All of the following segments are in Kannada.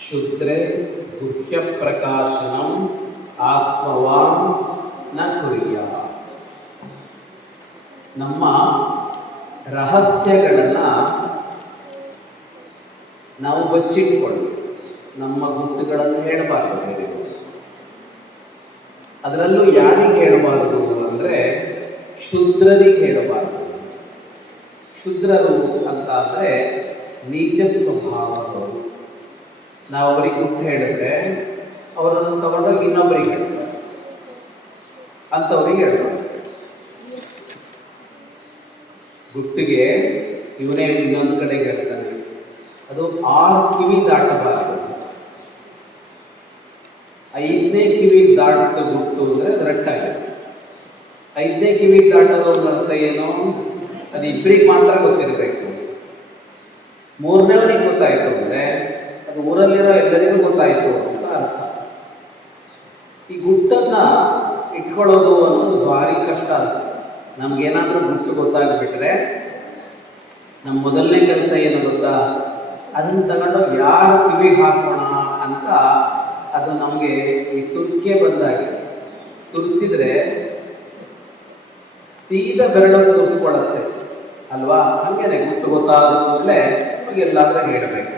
ಕ್ಷುದ್ರೇ ಗುಹ್ಯ ಪ್ರಕಾಶನಂ ಆತ್ಮವಾನ್ ನ ಕುರ್ಯಾತ್. ನಮ್ಮ ರಹಸ್ಯಗಳನ್ನು ನಾವು ಬಚ್ಚಿಟ್ಕೊಂಡು ನಮ್ಮ ಗುಟ್ಟುಗಳನ್ನು ಹೇಳಬಾರ್ದು ಬೇರೆ. ಅದರಲ್ಲೂ ಯಾರಿಗೆ ಹೇಳಬಾರ್ದು ಅಂದರೆ ಕ್ಷುದ್ರರಿಗೆ ಹೇಳಬಾರ್ದು. ಕ್ಷುದ್ರರು ಅಂತ ಅಂದರೆ ನೀಚ ಸ್ವಭಾವದವರು. ನಾವು ಅವರಿಗೆ ಗುಟ್ಟು ಹೇಳಿದ್ರೆ ಅವರನ್ನು ತಗೊಂಡೋಗಿ ಇನ್ನೊಬ್ಬರಿಗೆ ಹೇಳ್ತಾರೆ, ಅಂಥವ್ರಿಗೆ ಹೇಳ್ಬಾರ್ದು. ಗುಟ್ಟಿಗೆ ಇವನೇ ಇನ್ನೊಂದು ಕಡೆಗೆ ಹೇಳ್ತಾನೆ, ಅದು 6 ಕಿವಿ ದಾಟಬಾರದು. 5ನೇ ಕಿವಿ ದಾಟ ಗುಟ್ಟು ಅಂದರೆ ಅದು ರಟ್ಟಾಗಿರುತ್ತೆ. 5ನೇ ಕಿವಿ ದಾಟೋದು ಅರ್ಥ ಏನು? ಅದು ಇಬ್ಬರಿಗೆ ಮಾತ್ರ ಗೊತ್ತಿರಬೇಕು. 3ನೇವನಿಗೆ ಗೊತ್ತಾಯಿತು ಅಂದರೆ ಅದು ಊರಲ್ಲಿರೋ ಎಲ್ಲರಿಗೂ ಗೊತ್ತಾಯಿತು ಅಂತ ಅರ್ಥ. ಈ ಗುಟ್ಟನ್ನು ಇಟ್ಕೊಳ್ಳೋದು ಅನ್ನೋದು ಭಾರಿ ಕಷ್ಟ ಅಂತ. ನಮಗೇನಾದರೂ ಗುಟ್ಟು ಗೊತ್ತಾಗ್ಬಿಟ್ರೆ ನಮ್ಮ ಮೊದಲನೇ ಕೆಲಸ ಏನು ಗೊತ್ತಾ? ಅದನ್ನು ತಗೊಂಡೋಗಿ ಯಾರು ಕಿವಿಗೆ ಹಾಕೋಣ ಅಂತ ಅದು ನಮಗೆ ಈ ತುರ್ಕೆ ಬಂದಾಗೆ ತುರಿಸಿದ್ರೆ ಸೀದಾ ಬೆರಳನ್ನು ತುರಿಸ್ಕೊಳತ್ತೆ ಅಲ್ವಾ? ಹಾಗೇನೆ ಗುಟ್ಟು ಗೊತ್ತಾದ ಕೂಡಲೇ ಎಲ್ಲಾದ್ರೂ ಹೇಳಬೇಕು.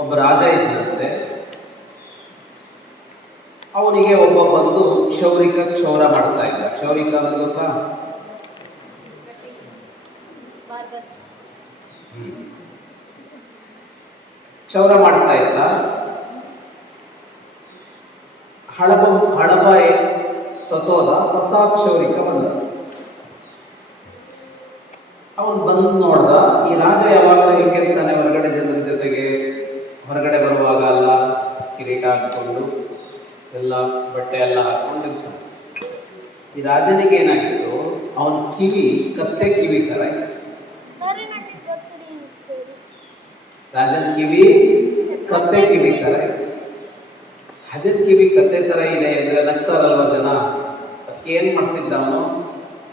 ಒಬ್ಬ ರಾಜ ಇದ್ದಂತೆ, ಅವನಿಗೆ ಒಬ್ಬ ಬಂದು ಕ್ಷೌರ ಮಾಡ್ತಾ ಇದ್ದ. ಕ್ಷೌರಿಕ ಅಂದ್ರೆ ಗೊತ್ತಾ? ಕ್ಷೌರ ಮಾಡ್ತಾ ಇದ್ದ. ಹಳಬ ಸತೋದ, ಹೊಸ ಕ್ಷೌರಿಕ ಬಂದ. ಅವನು ಬಂದು ನೋಡ್ದ, ಈ ರಾಜ ಯಾವಾಗಲೂ ಹೆಂಗಿರ್ತಾನೆ ಹೊರಗಡೆ ಜನರ ಜೊತೆಗೆ, ಹೊರಗಡೆ ಬರುವಾಗ ಎಲ್ಲ ಕಿರೀಟ ಹಾಕ್ಕೊಂಡು ಎಲ್ಲ ಬಟ್ಟೆ ಎಲ್ಲ ಹಾಕ್ಕೊಂಡಿರ್ತಾನೆ. ಈ ರಾಜನಿಗೆ ಏನಾಗಿತ್ತು, ಅವನ ಕಿವಿ ಕತ್ತೆ ಕಿವಿ ಥರ ಇತ್ತು. ರಾಜನ ಕಿವಿ ಕತ್ತೆ ಕಿವಿ ಥರ ಇತ್ತು. ರಾಜನ ಕಿವಿ ಕತ್ತೆ ಥರ ಇದೆ ಅಂದರೆ ನಗ್ತಾರಲ್ವ ಜನ. ಅದಕ್ಕೆ ಏನು ಮಾಡ್ತಿದ್ದ ಅವನು?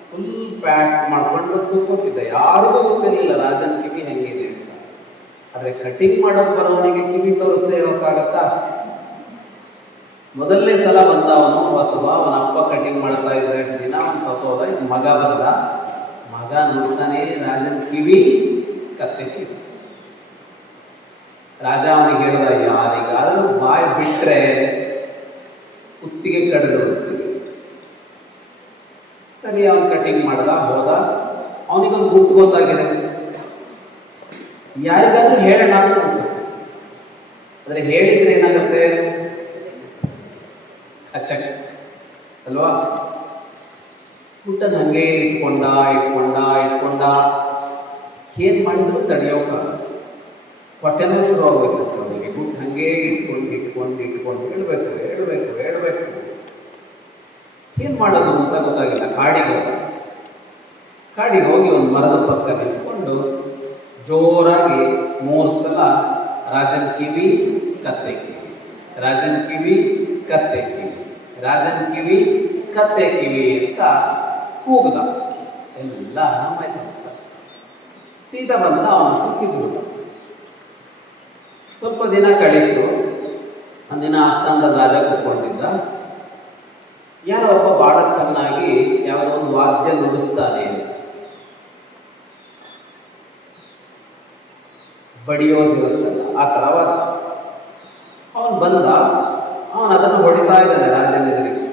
ಫುಲ್ ಪ್ಯಾಕ್ ಮಾಡ್ಕೊಂಡು ಕೂತ್ಕೋತಿದ್ದ. ಯಾರಿಗೂ ಗೊತ್ತಿರಲಿಲ್ಲ ರಾಜನ ಕಿವಿ ಹೆಂಗಿದೆ ಅಂತ. ಆದರೆ ಕಟಿಂಗ್ ಮಾಡೋಕೆ ಬರೋವನಿಗೆ ಕಿವಿ ತೋರಿಸದೆ ಇರೋಕ್ಕಾಗತ್ತಾ? ಮೊದಲನೇ ಸಲ ಬಂದ ಅವನು ಹೊಸಬ, ಅವನ ಅಪ್ಪ ಕಟಿಂಗ್ ಮಾಡ್ತಾ ಇದ್ದ. ದಿನ ಅವನು ಸತ್ತೋದ. ಇದು ಮಗ ಬಂದ. ಮಗ ನೋಡ್ತಾನೆ, ರಾಜನ ಕಿವಿ ಕತ್ತೆ ಕಿವಿ. ರಾಜ ಅವನಿಗೆ ಹೇಳಿದ, ಯಾರಿಗಾದರೂ ಬಾಯಿ ಬಿಟ್ಟರೆ ಕುತ್ತಿಗೆ ಕಡಿದು ಬಿಡ್ತೀವಿ. ಸರಿ, ಅವನು ಕಟಿಂಗ್ ಮಾಡ್ದ, ಹೋದ. ಅವನಿಗೊಂದು ಗುಟ್ಟು ಗೊತ್ತಾಗಿದೆ, ಯಾರಿಗಾದ್ರೂ ಹೇಳೋಣ ಅಂತ ಅನ್ಸುತ್ತೆ. ಆದರೆ ಹೇಳಿದ್ರೆ ಏನಾಗುತ್ತೆ? ಅಚ್ಚ ಅಲ್ವಾ? ಗುಟ್ಟನ್ನು ಹಂಗೆ ಇಟ್ಕೊಂಡ ಏನು ಮಾಡಿದ್ರು ತಡೆಯೋಕ ಹೊಟ್ಟೆನೂ ಶುರು ಆಗೋಯ್ತು ಅವನಿಗೆ. ಗುಟ್ಟು ಹಂಗೆ ಇಟ್ಕೊಂಡು ಹೇಳ್ಬೇಕು. ಏನು ಮಾಡೋದು ಅಂತ ಗೊತ್ತಾಗಿಲ್ಲ. ಕಾಡಿಗೆ ಹೋಗಿ ಒಂದು ಮರದ ಪಕ್ಕ ನಿಂತ್ಕೊಂಡು ಜೋರಾಗಿ 3 ಸಲ ರಾಜನ ಕಿವಿ ಕತ್ತೆ ಕಿವಿ, ರಾಜನ ಕಿವಿ ಕತ್ತೆ ಕಿವಿ, ರಾಜನ ಕಿವಿ ಕತ್ತೆ ಕಿವಿ ಅಂತ ಕೂಗ್ದ. ಎಲ್ಲ ಆರಾಮಾಯ್ತು. ಸೀದಾ ಬಂದ, ಅವನಷ್ಟು ಕಿದ್ದು. ಸ್ವಲ್ಪ ದಿನ ಕಳೀತು. ಒಂದಿನ ಆಸ್ಥಾನದಲ್ಲಿ ರಾಜ ಕೂತ್ಕೊಂಡಿದ್ದ. ಯಾರೋ ಒಬ್ಬ ಭಾಳ ಚೆನ್ನಾಗಿ ಯಾವುದೋ ಒಂದು ವಾದ್ಯ ನುಡಿಸ್ತಾನೆ, ಬಡಿಯೋದಿರುತ್ತಲ್ಲ ಆ ಥರ ವಾದ್ಯ. ಅವನು ಬಂದ, ಅವನು ಅದನ್ನು ಹೊಡಿತಾ ಇದ್ದಾನೆ ರಾಜನ ಎದುರಿಗೆ.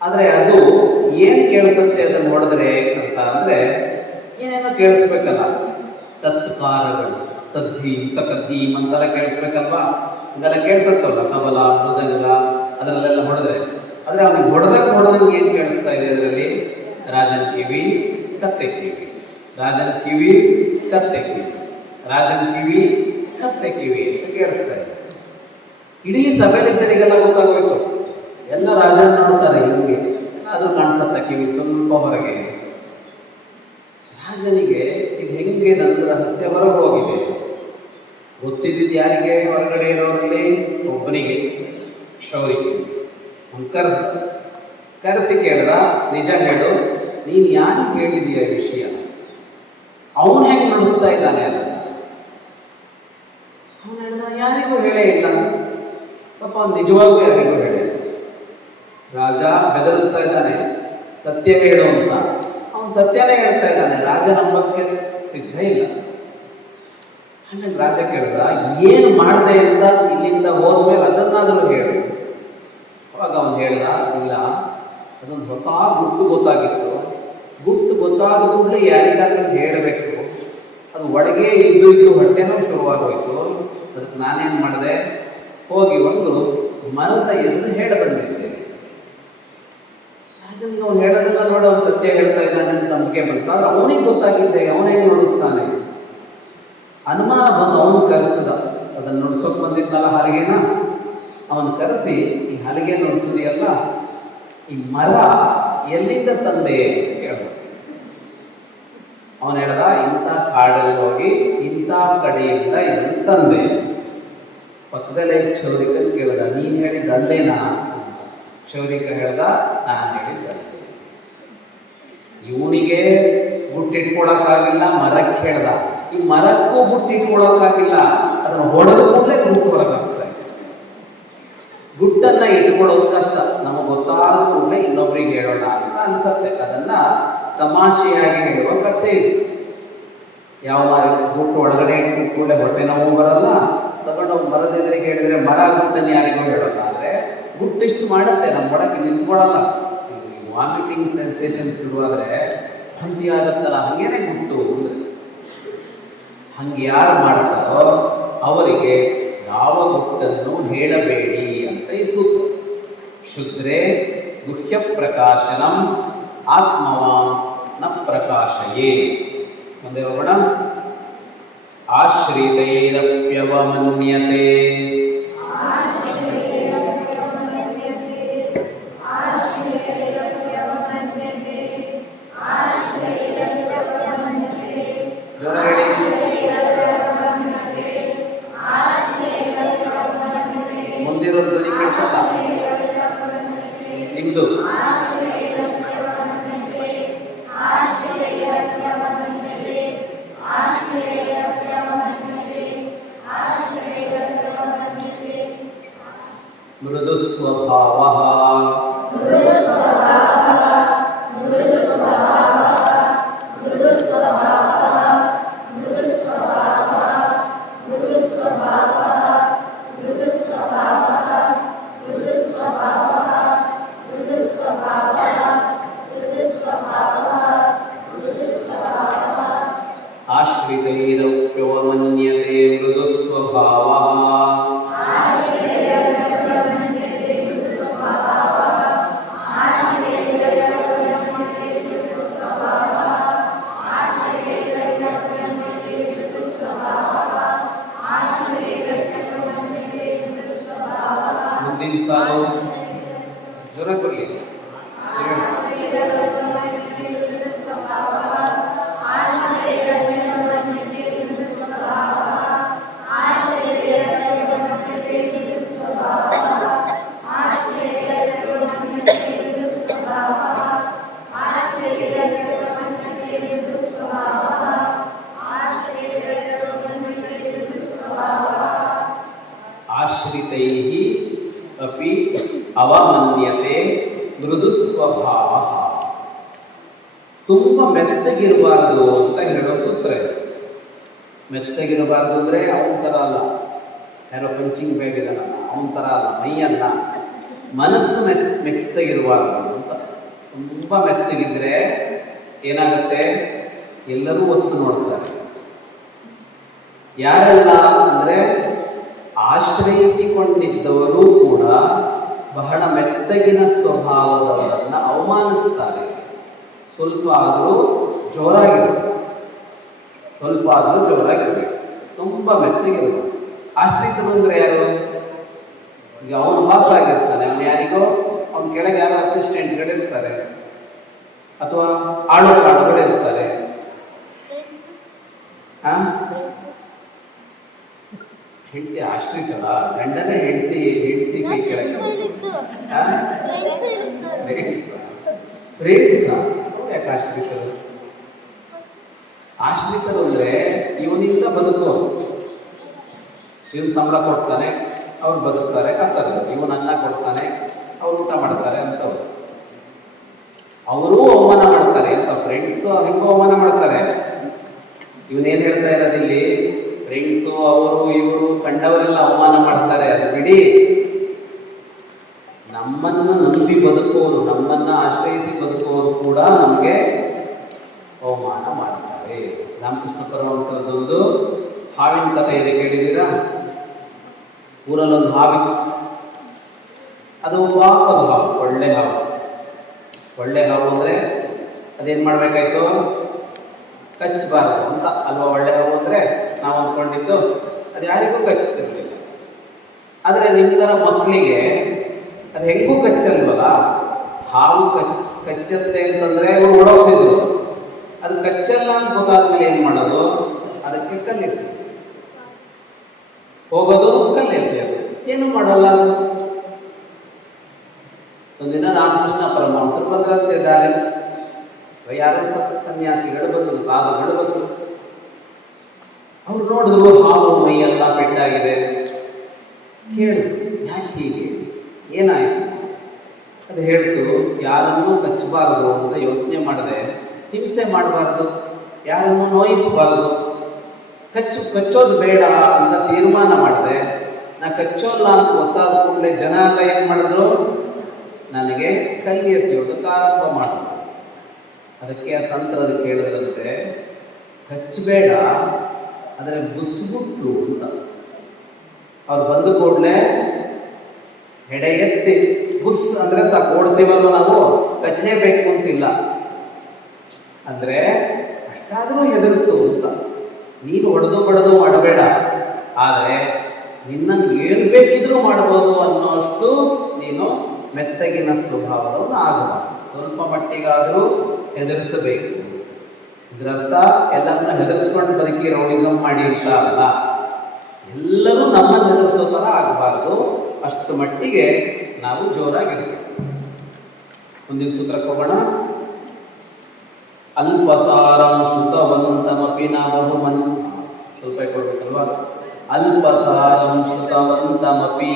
ಆದರೆ ಅದು ಏನು ಕೇಳಿಸುತ್ತೆ ಅದನ್ನು ಹೊಡೆದ್ರೆ ಅಂತ ಅಂದರೆ ಏನೇನೋ ಕೇಳಿಸ್ಬೇಕಲ್ಲ. ತತ್ಕಾರಗಳು, ತದ್ಧೀಮ್ ತಕಧೀಮ್ ಅಂತೆಲ್ಲ ಕೇಳಿಸ್ಬೇಕಲ್ವಾ? ಇದೆಲ್ಲ ಕೇಳಿಸುತ್ತಲ್ಲ, ತಬಲ, ಮೃದಂಗ, ಅದರಲ್ಲೆಲ್ಲ ಹೊಡೆದ್ರೆ. ಆದರೆ ಅವನಿಗೆ ಹೊಡೆದಂಗೆ ಏನು ಕೇಳಿಸ್ತಾ ಇದೆ ಅದರಲ್ಲಿ? ರಾಜನ ಕಿವಿ ಕತ್ತೆ ಕಿವಿ, ರಾಜನ ಕಿವಿ ಕತ್ತೆ ಕಿವಿ, ರಾಜನ ಕಿವಿ ಕತ್ತೆ ಕಿವಿ ಅಂತ ಕೇಳಿಸ್ತಾ ಇದೆ. ಇಡೀ ಸಭೆಲಿದ್ದರಿಗೆಲ್ಲ ಗೊತ್ತಾಗೋಯ್ತು. ಎಲ್ಲ ರಾಜನ ನೋಡ್ತಾರೆ, ಹಿಂಗೆ ಏನಾದರೂ ಕಾಣಿಸುತ್ತೆ ಕಿವಿ ಸ್ವಲ್ಪ ಹೊರಗೆ. ರಾಜನಿಗೆ ಇದು ಹೆಂಗೆ ನನ್ನ ರಹಸ್ಯ ಹೊರಗೆ ಹೋಗಿದೆ ಗೊತ್ತಿದ್ದಿದ್ದು ಯಾರಿಗೆ? ಹೊರಗಡೆ ಇರೋರಲ್ಲಿ ಒಬ್ಬನಿಗೆ, ಕ್ಷೌರಿಕೆ. ಅವ್ನು ಕರೆಸಿ ಕೇಳಿದ, ನಿಜ ಹೇಳು, ನೀನು ಯಾರಿಗೆ ಹೇಳಿದೀಯ ವಿಷಯ? ಅವನು ಹೆಂಗೆ ನುಡಿಸ್ತಾ ಇದ್ದಾನೆ ಅದನ್ನು? ಅವನು ಇದನ್ನು ಯಾರಿಗೂ ಹೇಳೇ ಇಲ್ಲ. ಪಾಪ ಅವನು ನಿಜವಾಗೂ ಯಾರಿಗೂ ಹೇಳೇ ಇಲ್ಲ. ರಾಜ ಬೆದರಿಸ್ತಾ ಇದ್ದಾನೆ, ಸತ್ಯ ಹೇಳು ಅಂತ. ಅವನು ಸತ್ಯನೇ ಹೇಳ್ತಾ ಇದ್ದಾನೆ, ರಾಜ ನಂಬಕ್ಕೆ ಸಿದ್ಧ ಇಲ್ಲ. ಆಮೇಲೆ ರಾಜ ಕೇಳಿದ, ಏನು ಮಾಡಿದೆ ಅಂತ ಇಲ್ಲಿಂದ ಹೋದ್ಮೇಲೆ ಅದನ್ನಾದರೂ ಹೇಳು. ಅವಾಗ ಅವನು ಹೇಳ್ದ, ಇಲ್ಲ, ಅದೊಂದು ಹೊಸ ಗುಟ್ಟು ಗೊತ್ತಾಗಿತ್ತು. ಗುಟ್ಟು ಗೊತ್ತಾದ ಕೂಡಲೇ ಯಾರಿಗಾದ್ರೂ ಹೇಳಬೇಕು. ಅದು ಒಳಗೆ ಇದ್ದು ಹೊಟ್ಟೆನೂ ಶುರುವಾಗೋಯ್ತು. ಅದಕ್ಕೆ ನಾನೇನು ಮಾಡಿದೆ, ಹೋಗಿ ಒಂದು ಮರದ ಎದುರು ಹೇಳ ಬಂದಿದ್ದೆ. ರಾಜನಿಗೆ ಅವನು ಹೇಳೋದನ್ನ ನೋಡಿ ಅವನು ಸತ್ಯ ಹೇಳ್ತಾ ಇದ್ದಾನೆ ಅಂತ ನಂಬಿಕೆ ಬಂತು. ಆದ್ರೆ ಅವನಿಗೆ ಗೊತ್ತಾಗಿದ್ದೆ, ಅವನೇನು ನುಡಿಸ್ತಾನೆ. ಅನುಮಾನ ಬಂದು ಅವನು ಕರೆಸಿದ. ಅದನ್ನು ನುಡ್ಸೋಕೆ ಬಂದಿದ್ನಲ್ಲ ಹಲಿಗೆನ, ಅವನು ಕರೆಸಿ, ಈ ಹಲಿಗೆ ನುಡಿಸಿದೆಯಲ್ಲ, ಈ ಮರ ಎಲ್ಲಿಂದ ತಂದೆ ಅಂತ ಕೇಳಿದ. ಅವನು ಹೇಳ್ದ, ಇಂಥ ಕಾಡಲ್ಲಿ ಹೋಗಿ ಇಂಥ ಕಡೆಯಿಂದ ಇದನ್ನು ತಂದೆ. ಪಕ್ಕದಲ್ಲೇ ಕ್ಷೌರಿಕನ್ ಕೇಳಿದ, ನೀನು ಹೇಳಿದ್ದ ಅಲ್ಲೇನಾ? ಕ್ಷೌರಿಕ ಹೇಳ್ದ, ನಾನು ಹೇಳಿದ್ದಲ್ಲೇ. ಇವನಿಗೆ ಗುಟ್ಟಿಟ್ಕೊಳಕ್ಕಾಗಿಲ್ಲ, ಮರಕ್ಕೆ ಹೇಳ್ದ. ಈ ಮರಕ್ಕೂ ಗುಟ್ಟಿಟ್ಕೊಳಕ್ಕಾಗಿಲ್ಲ, ಅದನ್ನು ಹೊಡೆದ ಕೂಡಲೇ ಗುಟ್ಟು ಹೊರಗಾಗ್ತಾ ಇತ್ತು. ಗುಟ್ಟನ್ನ ಇಟ್ಕೊಳ್ಳೋದು ಕಷ್ಟ, ನಮಗೆ ಗೊತ್ತಾದ ಕೂಡಲೇ ಇನ್ನೊಬ್ರಿಗೆ ಹೇಳೋಣ ಅಂತ ಅನ್ಸತ್ತೆ. ಅದನ್ನ ತಮಾಷೆಯಾಗಿ ಹೇಳುವ ಕಥೆ ಇದು. ಯಾವ ಗುಟ್ಟು ಒಳಗಡೆ ಇಟ್ಟು ಕೂಡಲೇ ಹೊಟ್ಟೆ ನೋವು ಬರಲ್ಲ, ತಗೊಂಡು ಮರದ ಎದುರಿಗೆ ಹೇಳಿದ್ರೆ ಮರ ಗುಟ್ಟನ್ನು ಯಾರಿಗೂ ಹೇಳೋಲ್ಲ. ಆದರೆ ಗುಟ್ಟಿಷ್ಟು ಮಾಡುತ್ತೆ, ನಮ್ಮ ಒಳಗೆ ನಿಂತ್ಕೊಳ್ಳಲ್ಲ. ವಾಮಿಟಿಂಗ್ ಸೆನ್ಸೇಷನ್ ಶುರುವಾದರೆ ಹಂತಿ ಆಗತ್ತಲ್ಲ, ಹಂಗೇನೆ ಗುಟ್ಟು ಅಂದರೆ. ಹಂಗೆ ಯಾರು ಮಾಡ್ತಾರೋ ಅವರಿಗೆ ಯಾವ ಗುಟ್ಟನ್ನು ಹೇಳಬೇಡಿ ಅಂತ ಈ ಸೂತ್ರ. ಶುದ್ರೇ ಗುಹ್ಯ ಪ್ರಕಾಶನಂ ಆತ್ಮವಾನ್ ನ ಪ್ರಕಾಶಯೇ. ಮುಂದೆ ಹೋಗೋಣ. ಆಶ್ರಿತೈರಪ್ಯವಮನ್ಯತೆ ಮುಂದಿರೋ ಧ್ವನಿ ಕೇಳಿಸಲ್ಲ ನಿಮ್ದು. ಮೃದು ಸ್ವಭಾವ ಆಶ್ರಿತೈರಪ್ಯವಮನ್ಯತೆ ಮೃದು ಸ್ವಭಾವ. ಮುಂದಿನ ಸಾಲು ಜ್ವರ ಬರಲಿ. ಆಶ್ರಿತೈಃ ಅಪಿ ಅವಮನ್ಯತೆ ಮೃದು ಸ್ವಭಾವ. ತುಂಬ ಮೆತ್ತಗಿರಬಾರ್ದು ಅಂತ ಹೇಳೋ ಸೂತ್ರ. ಮೆತ್ತಗಿರಬಾರ್ದು ಅಂದರೆ ಅವನ ಥರ ಅಲ್ಲ, ಯಾರೋ ಪಂಚಿಂಗ್ ಬ್ಯಾಗ್ ಇದಾನಲ್ಲ ಅವನ ಥರ ಅಲ್ಲ, ಮೈಯಲ್ಲ, ಮನಸ್ಸು ಮೆತ್ತಗಿರಬಾರ್ದು ಅಂತ. ತುಂಬ ಮೆತ್ತಗಿದ್ರೆ ಏನಾಗುತ್ತೆ, ಎಲ್ಲರೂ ಒತ್ತು ನೋಡ್ತಾರೆ. ಯಾರೆಲ್ಲ ಅಂದರೆ ಆಶ್ರಯಿಸಿಕೊಂಡಿದ್ದವರು ಕೂಡ ಬಹಳ ಮೆತ್ತಗಿನ ಸ್ವಭಾವದವರನ್ನು ಅವಮಾನಿಸ್ತಾರೆ. ಸ್ವಲ್ಪ ಆದರೂ ಜೋರಾಗಿರಬೇಕು, ಸ್ವಲ್ಪ ಆದರೂ ಜೋರಾಗಿರಬೇಕು, ತುಂಬ ಮೆತ್ತಗಿರಬೇಕು. ಆಶ್ರಿತರು ಅಂದರೆ ಯಾರು? ಈಗ ಅವನು ಬಾಸ್ ಆಗಿರ್ತಾನೆ, ಅವನು ಯಾರಿಗೋ ಅವನ ಕೆಳಗೆ ಯಾರೋ ಅಸಿಸ್ಟೆಂಟ್ಗಳಿರ್ತಾರೆ, ಅಥವಾ ಆಳುಗಳಿರ್ತಾರೆ. ಹೆಂಡತಿ ಆಶ್ರಿತಲ್ಲ, ಗಂಡನೇ ಹೆಂಡತಿ ಕೆಳಗೆ. ಯಾಕೆ ಆಶ್ರಿತರು? ಆಶ್ರಿತರು ಅಂದ್ರೆ ಇವನಿಂದ ಬದುಕೋರು. ಇವನು ಸಂಬಳ ಕೊಡ್ತಾನೆ, ಅವ್ರು ಬದುಕ್ತಾರೆ ಆ ಥರ. ಇವನು ಅನ್ನ ಕೊಡ್ತಾನೆ, ಅವ್ರು ಊಟ ಮಾಡ್ತಾರೆ ಅಂತವ್ರು. ಅವರೂ ಅವಮಾನ ಮಾಡ್ತಾರೆ ಅಂತ ಫ್ರೆಂಡ್ಸು ಹೆಂಗೂ ಅವಮಾನ ಮಾಡ್ತಾರೆ. ಇವನೇನು ಹೇಳ್ತಾ ಇರೋದಿಲ್ಲಿ, ಫ್ರೆಂಡ್ಸು ಅವರು ಇವರು ಕಂಡವರೆಲ್ಲ ಅವಮಾನ ಮಾಡ್ತಾರೆ, ಅದು ಬಿಡಿ. ನಮ್ಮನ್ನು ನಂಬಿ ಬದುಕೋರು, ನಮ್ಮನ್ನ ಆಶ್ರಯಿಸಿ ಬದುಕೋರು ಕೂಡ ನಮಗೆ ಅವಮಾನ ಮಾಡ್ತಾರೆ. ರಾಮಕೃಷ್ಣ ಪರಮಹಂಸರದೊಂದು ಹಾವಿನ ಕಥೆ ಇದೆ, ಕೇಳಿದ್ದೀರಾ? ಊರಲ್ಲೊಂದು ಹಾವಿತ್ತು. ಅದು ಪಾಪದ ಹಾವು, ಒಳ್ಳೆ ಹಾವು. ಒಳ್ಳೆ ಹಾವು ಅಂದರೆ ಅದೇನು ಮಾಡಬೇಕಾಯ್ತು? ಕಚ್ಚಬಾರ್ದು ಅಂತ ಅಲ್ವಾ? ಒಳ್ಳೆ ಹಾವು ಅಂದರೆ ನಾವು ಅಂದ್ಕೊಂಡಿದ್ದು ಅದು ಯಾರಿಗೂ ಕಚ್ತಿರ್ಲಿಲ್ಲ. ಆದರೆ ನಿಮ್ಮ ಥರ ಮಕ್ಕಳಿಗೆ ಅದು ಹೆಂಗೂ ಕಚ್ಚಲ್ವಲ್ಲ. ಹಾವು ಕಚ್ಚತ್ತೆ ಅಂತಂದರೆ ಅವರು ಓಡೋಗ್ತಿದ್ರು. ಅದು ಕಚ್ಚಲ್ಲ ಅಂತ ಗೊತ್ತಾದ್ಮೇಲೆ ಏನು ಮಾಡೋದು? ಅದಕ್ಕೆ ಕಲ್ಲೆಸಿ ಹೋಗೋದು, ಕಲ್ಲೆಸಿ ಅದು ಏನು ಮಾಡೋಲ್ಲ. ಒಂದಿನ ರಾಮಕೃಷ್ಣ ಪರಮಹಂಸರು ಬಂದಂತಿದ್ದಾರೆ. ಯಾರೋ ಸನ್ಯಾಸಿಗಳು ಬಂದರು, ಸಾಧುಗಳು ಬಂದರು. ಅವ್ರು ನೋಡಿದ್ರು ಹಾವು ಮೈಯೆಲ್ಲ ಪೆಟ್ಟಾಗಿದೆ. ಕೇಳಿದ್ರು, ಯಾಕೆ ಹೀಗೆ, ಏನಾಯಿತು? ಅದು ಹೇಳ್ತು, ಯಾರನ್ನೂ ಕಚ್ಚಬಾರದು ಅಂತ ಯೋಚನೆ ಮಾಡಿದೆ, ಹಿಂಸೆ ಮಾಡಬಾರ್ದು, ಯಾರನ್ನು ನೋಯಿಸಬಾರ್ದು, ಕಚ್ಚೋದು ಬೇಡ ಅಂತ ತೀರ್ಮಾನ ಮಾಡಿದೆ. ನಾ ಕಚ್ಚೋಲ್ಲ ಅಂತ ಗೊತ್ತಾದ ಕೂಡಲೇ ಜನ ಎಲ್ಲ ಏನು ಮಾಡಿದ್ರು? ನನಗೆ ಕಲ್ಲಿ ಎಸೆಯೋದಕ್ಕೆ ಆರಂಭ ಮಾಡಿದ್ರು. ಅದಕ್ಕೆ ಆ ಸಂತರದು ಕೇಳಿದ್ರಂತೆ, ಕಚ್ಚಬೇಡ, ಆದರೆ ಬುಸ್ಬಿಟ್ಟು ಅಂತ. ಅವ್ರು ಬಂದ ಕೂಡಲೇ ಹೆಡೆ ಎತ್ತಿ ಬುಸ್ ಅಂದರೆ ಸಾಕು, ಓಡ್ತೀವಲ್ವ ನಾವು, ಕಚ್ಚಲೇಬೇಕು ಅಂತಿಲ್ಲ. ಅಂದರೆ ಅಷ್ಟಾದರೂ ಹೆದರಿಸು ಅಂತ. ನೀನು ಹೊಡೆದು ಬಡದು ಮಾಡಬೇಡ, ಆದರೆ ನಿನ್ನನ್ನು ಏನು ಬೇಕಿದ್ರೂ ಮಾಡ್ಬೋದು ಅನ್ನೋಷ್ಟು ನೀನು ಮೆತ್ತಗಿನ ಸ್ವಭಾವದವನು ಆಗಬಾರದು. ಸ್ವಲ್ಪ ಮಟ್ಟಿಗಾದರೂ ಹೆದರಿಸಬೇಕು. ಇದರರ್ಥ ಎಲ್ಲರನ್ನ ಹೆದರಿಸ್ಕೊಂಡು ಬದುಕಿ ರೌಡಿಸಮ್ ಮಾಡಿ ಅಂತ ಅಲ್ಲ. ಎಲ್ಲರೂ ನಮ್ಮನ್ನು ಹೆದರಿಸೋ ಥರ ಆಗಬಾರ್ದು. ಅಷ್ಟು ಮಟ್ಟಿಗೆ ನಾವು ಜೋರಾಗಿರ್ಬೇಕು. ಮುಂದಿನ ಸೂತ್ರಕ್ಕೆ ಹೋಗೋಣ. ಅಲ್ಪಸಾರಂ ಶ್ರುತವಂತಮಪಿ ನ ಬಹುಮನ್. ಸ್ವಲ್ಪ ಕೊಡ್ಬೇಕಲ್ವಾ? ಅಲ್ಪಸಾರಂ ಶ್ರುತವಂತಮಪಿ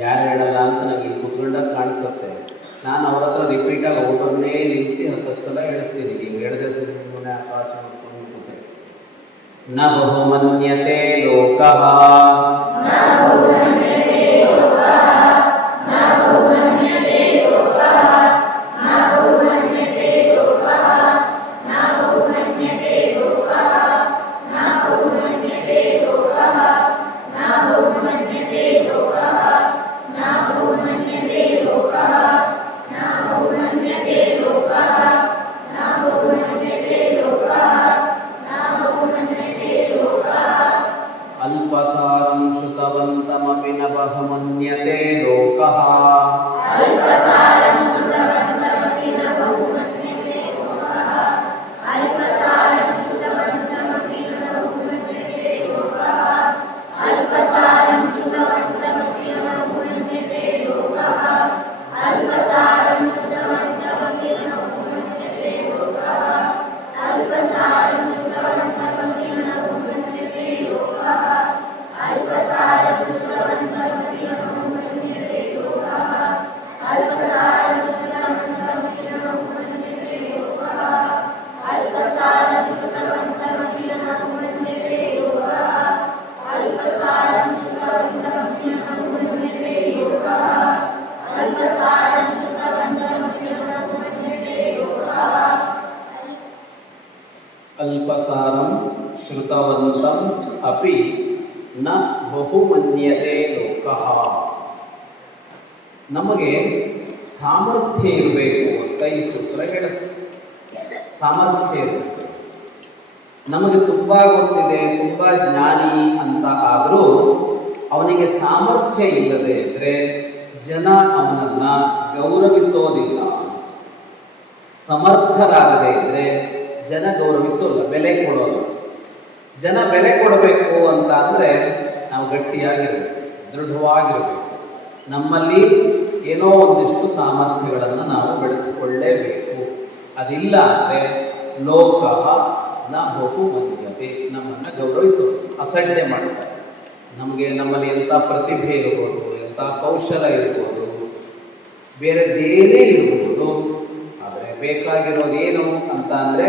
ಯಾರು ಹೇಳಲ್ಲ ಅಂತ ನನಗೆ ಕೂತ್ಕೊಂಡಾಗ ಕಾಣಿಸುತ್ತೆ. ನಾನು ಅವ್ರ ಹತ್ರ ರಿಪೀಟಾಗಿ ಒಬ್ಬರನ್ನೇ ನಿಲ್ಲಿಸಿ 10 ಸಲ ಹೇಳಿಸ್ತೀನಿ. ನೀವು ಹೇಳಿದ್ರೆ ಸುಮ್ಮನೆ ಆಕಾಶ ನೋಡ್ಕೊಂಡು ಕೂತೆ. ನ ಬಹುಮನ್ಯತೆ ಲೋಕಃ ಅಲ್ಪಸಾರಂ ಶ್ರುತವಂತಮಪಿ ನ ಬಹುಮನ್ಯತೆ ಲೋಕಃ. ಅಲ್ಪಸಾರಂ ಶ್ರುತವಂತಂ ಅಪಿ ನ ಬಹುಮನ್ಯತೆ ಲೋಕಃ. ನಮಗೆ ಸಾಮರ್ಥ್ಯ ಇರಬೇಕು ಅಂತ ಈ ಸೂತ್ರ ಹೇಳುತ್ತೆ. ಸಾಮರ್ಥ್ಯ ಇರಬೇಕು. ನಮಗೆ ತುಂಬ ಗೊತ್ತಿದೆ, ತುಂಬ ಜ್ಞಾನಿ ಅಂತ ಆದರೂ ಅವನಿಗೆ ಸಾಮರ್ಥ್ಯ ಇಲ್ಲದೆ ಇದ್ದರೆ ಜನ ಅವನನ್ನ ಗೌರವಿಸೋದಿಲ್ಲ. ಸಮರ್ಥರಾಗದೇ ಇದ್ದರೆ ಜನ ಗೌರವಿಸೋಲ್ಲ, ಬೆಲೆ ಕೊಡೋಲ್ಲ. ಜನ ಬೆಲೆ ಕೊಡಬೇಕು ಅಂತ ಅಂದರೆ ನಾವು ಗಟ್ಟಿಯಾಗಿರಬೇಕು, ದೃಢವಾಗಿರಬೇಕು. ನಮ್ಮಲ್ಲಿ ಏನೋ ಒಂದಿಷ್ಟು ಸಾಮರ್ಥ್ಯಗಳನ್ನು ನಾವು ಬೆಳೆಸಿಕೊಳ್ಳೇಬೇಕು. ಅದಿಲ್ಲ ಅಂದರೆ ಲೋಕ ನ ಬಹುಮನ್ಯತೆ, ನಮ್ಮನ್ನು ಗೌರವಿಸೋದು, ಅಸಡ್ಡೆ ಮಾಡ್ತಾರೆ. ನಮ್ಮಲ್ಲಿ ಎಂಥ ಪ್ರತಿಭೆ ಇರ್ಬೋದು, ಎಂಥ ಕೌಶಲ ಇರ್ಬೋದು, ಬೇರೆದೇನೇ ಇರ್ಬೋದು, ಆದರೆ ಬೇಕಾಗಿರೋದೇನು ಅಂತ ಅಂದರೆ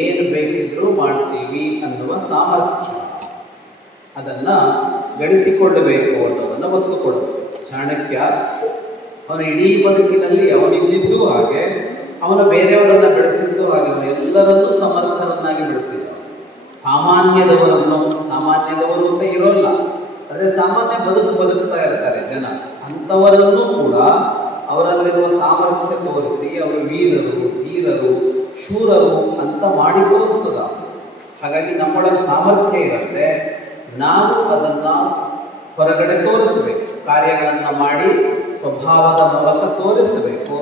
ಏನು ಬೇಕಿದ್ರೂ ಮಾಡ್ತೀವಿ ಅನ್ನುವ ಸಾಮರ್ಥ್ಯ, ಅದನ್ನು ಗಳಿಸಿಕೊಳ್ಳಬೇಕು ಅನ್ನೋದನ್ನು ಒತ್ತು ಕೊಡಬೇಕು. ಚಾಣಕ್ಯ ಅವನ ಇಡೀ ಬದುಕಿನಲ್ಲಿ ಅವನಿದ್ದಿದ್ದು ಹಾಗೆ, ಅವನು ಬೇರೆಯವರನ್ನು ಬೆಳೆಸಿದ್ದು ಹಾಗೆ, ಅವನು ಎಲ್ಲರನ್ನೂ ಸಮರ್ಥರನ್ನಾಗಿ ಬೆಳೆಸಿದ್ದ. ಸಾಮಾನ್ಯದವರು ಅಂತ ಇರೋಲ್ಲ, ಆದರೆ ಸಾಮಾನ್ಯ ಬದುಕ್ತಾ ಇರ್ತಾರೆ ಜನ, ಅಂಥವರನ್ನೂ ಕೂಡ ಅವರಲ್ಲಿರುವ ಸಾಮರ್ಥ್ಯ ತೋರಿಸಿ ಅವರು ವೀರರು, ಧೀರರು, ಶೂರರು ಅಂತ ಮಾಡಿ ತೋರಿಸ್ತದ. ಹಾಗಾಗಿ ನಮ್ಮೊಳಗೆ ಸಾಮರ್ಥ್ಯ ಇರುತ್ತೆ, ನಾವು ಅದನ್ನು ಹೊರಗಡೆ ತೋರಿಸಬೇಕು, ಕಾರ್ಯಗಳನ್ನು ಮಾಡಿ ಸ್ವಭಾವದ ಮೂಲಕ ತೋರಿಸಬೇಕು.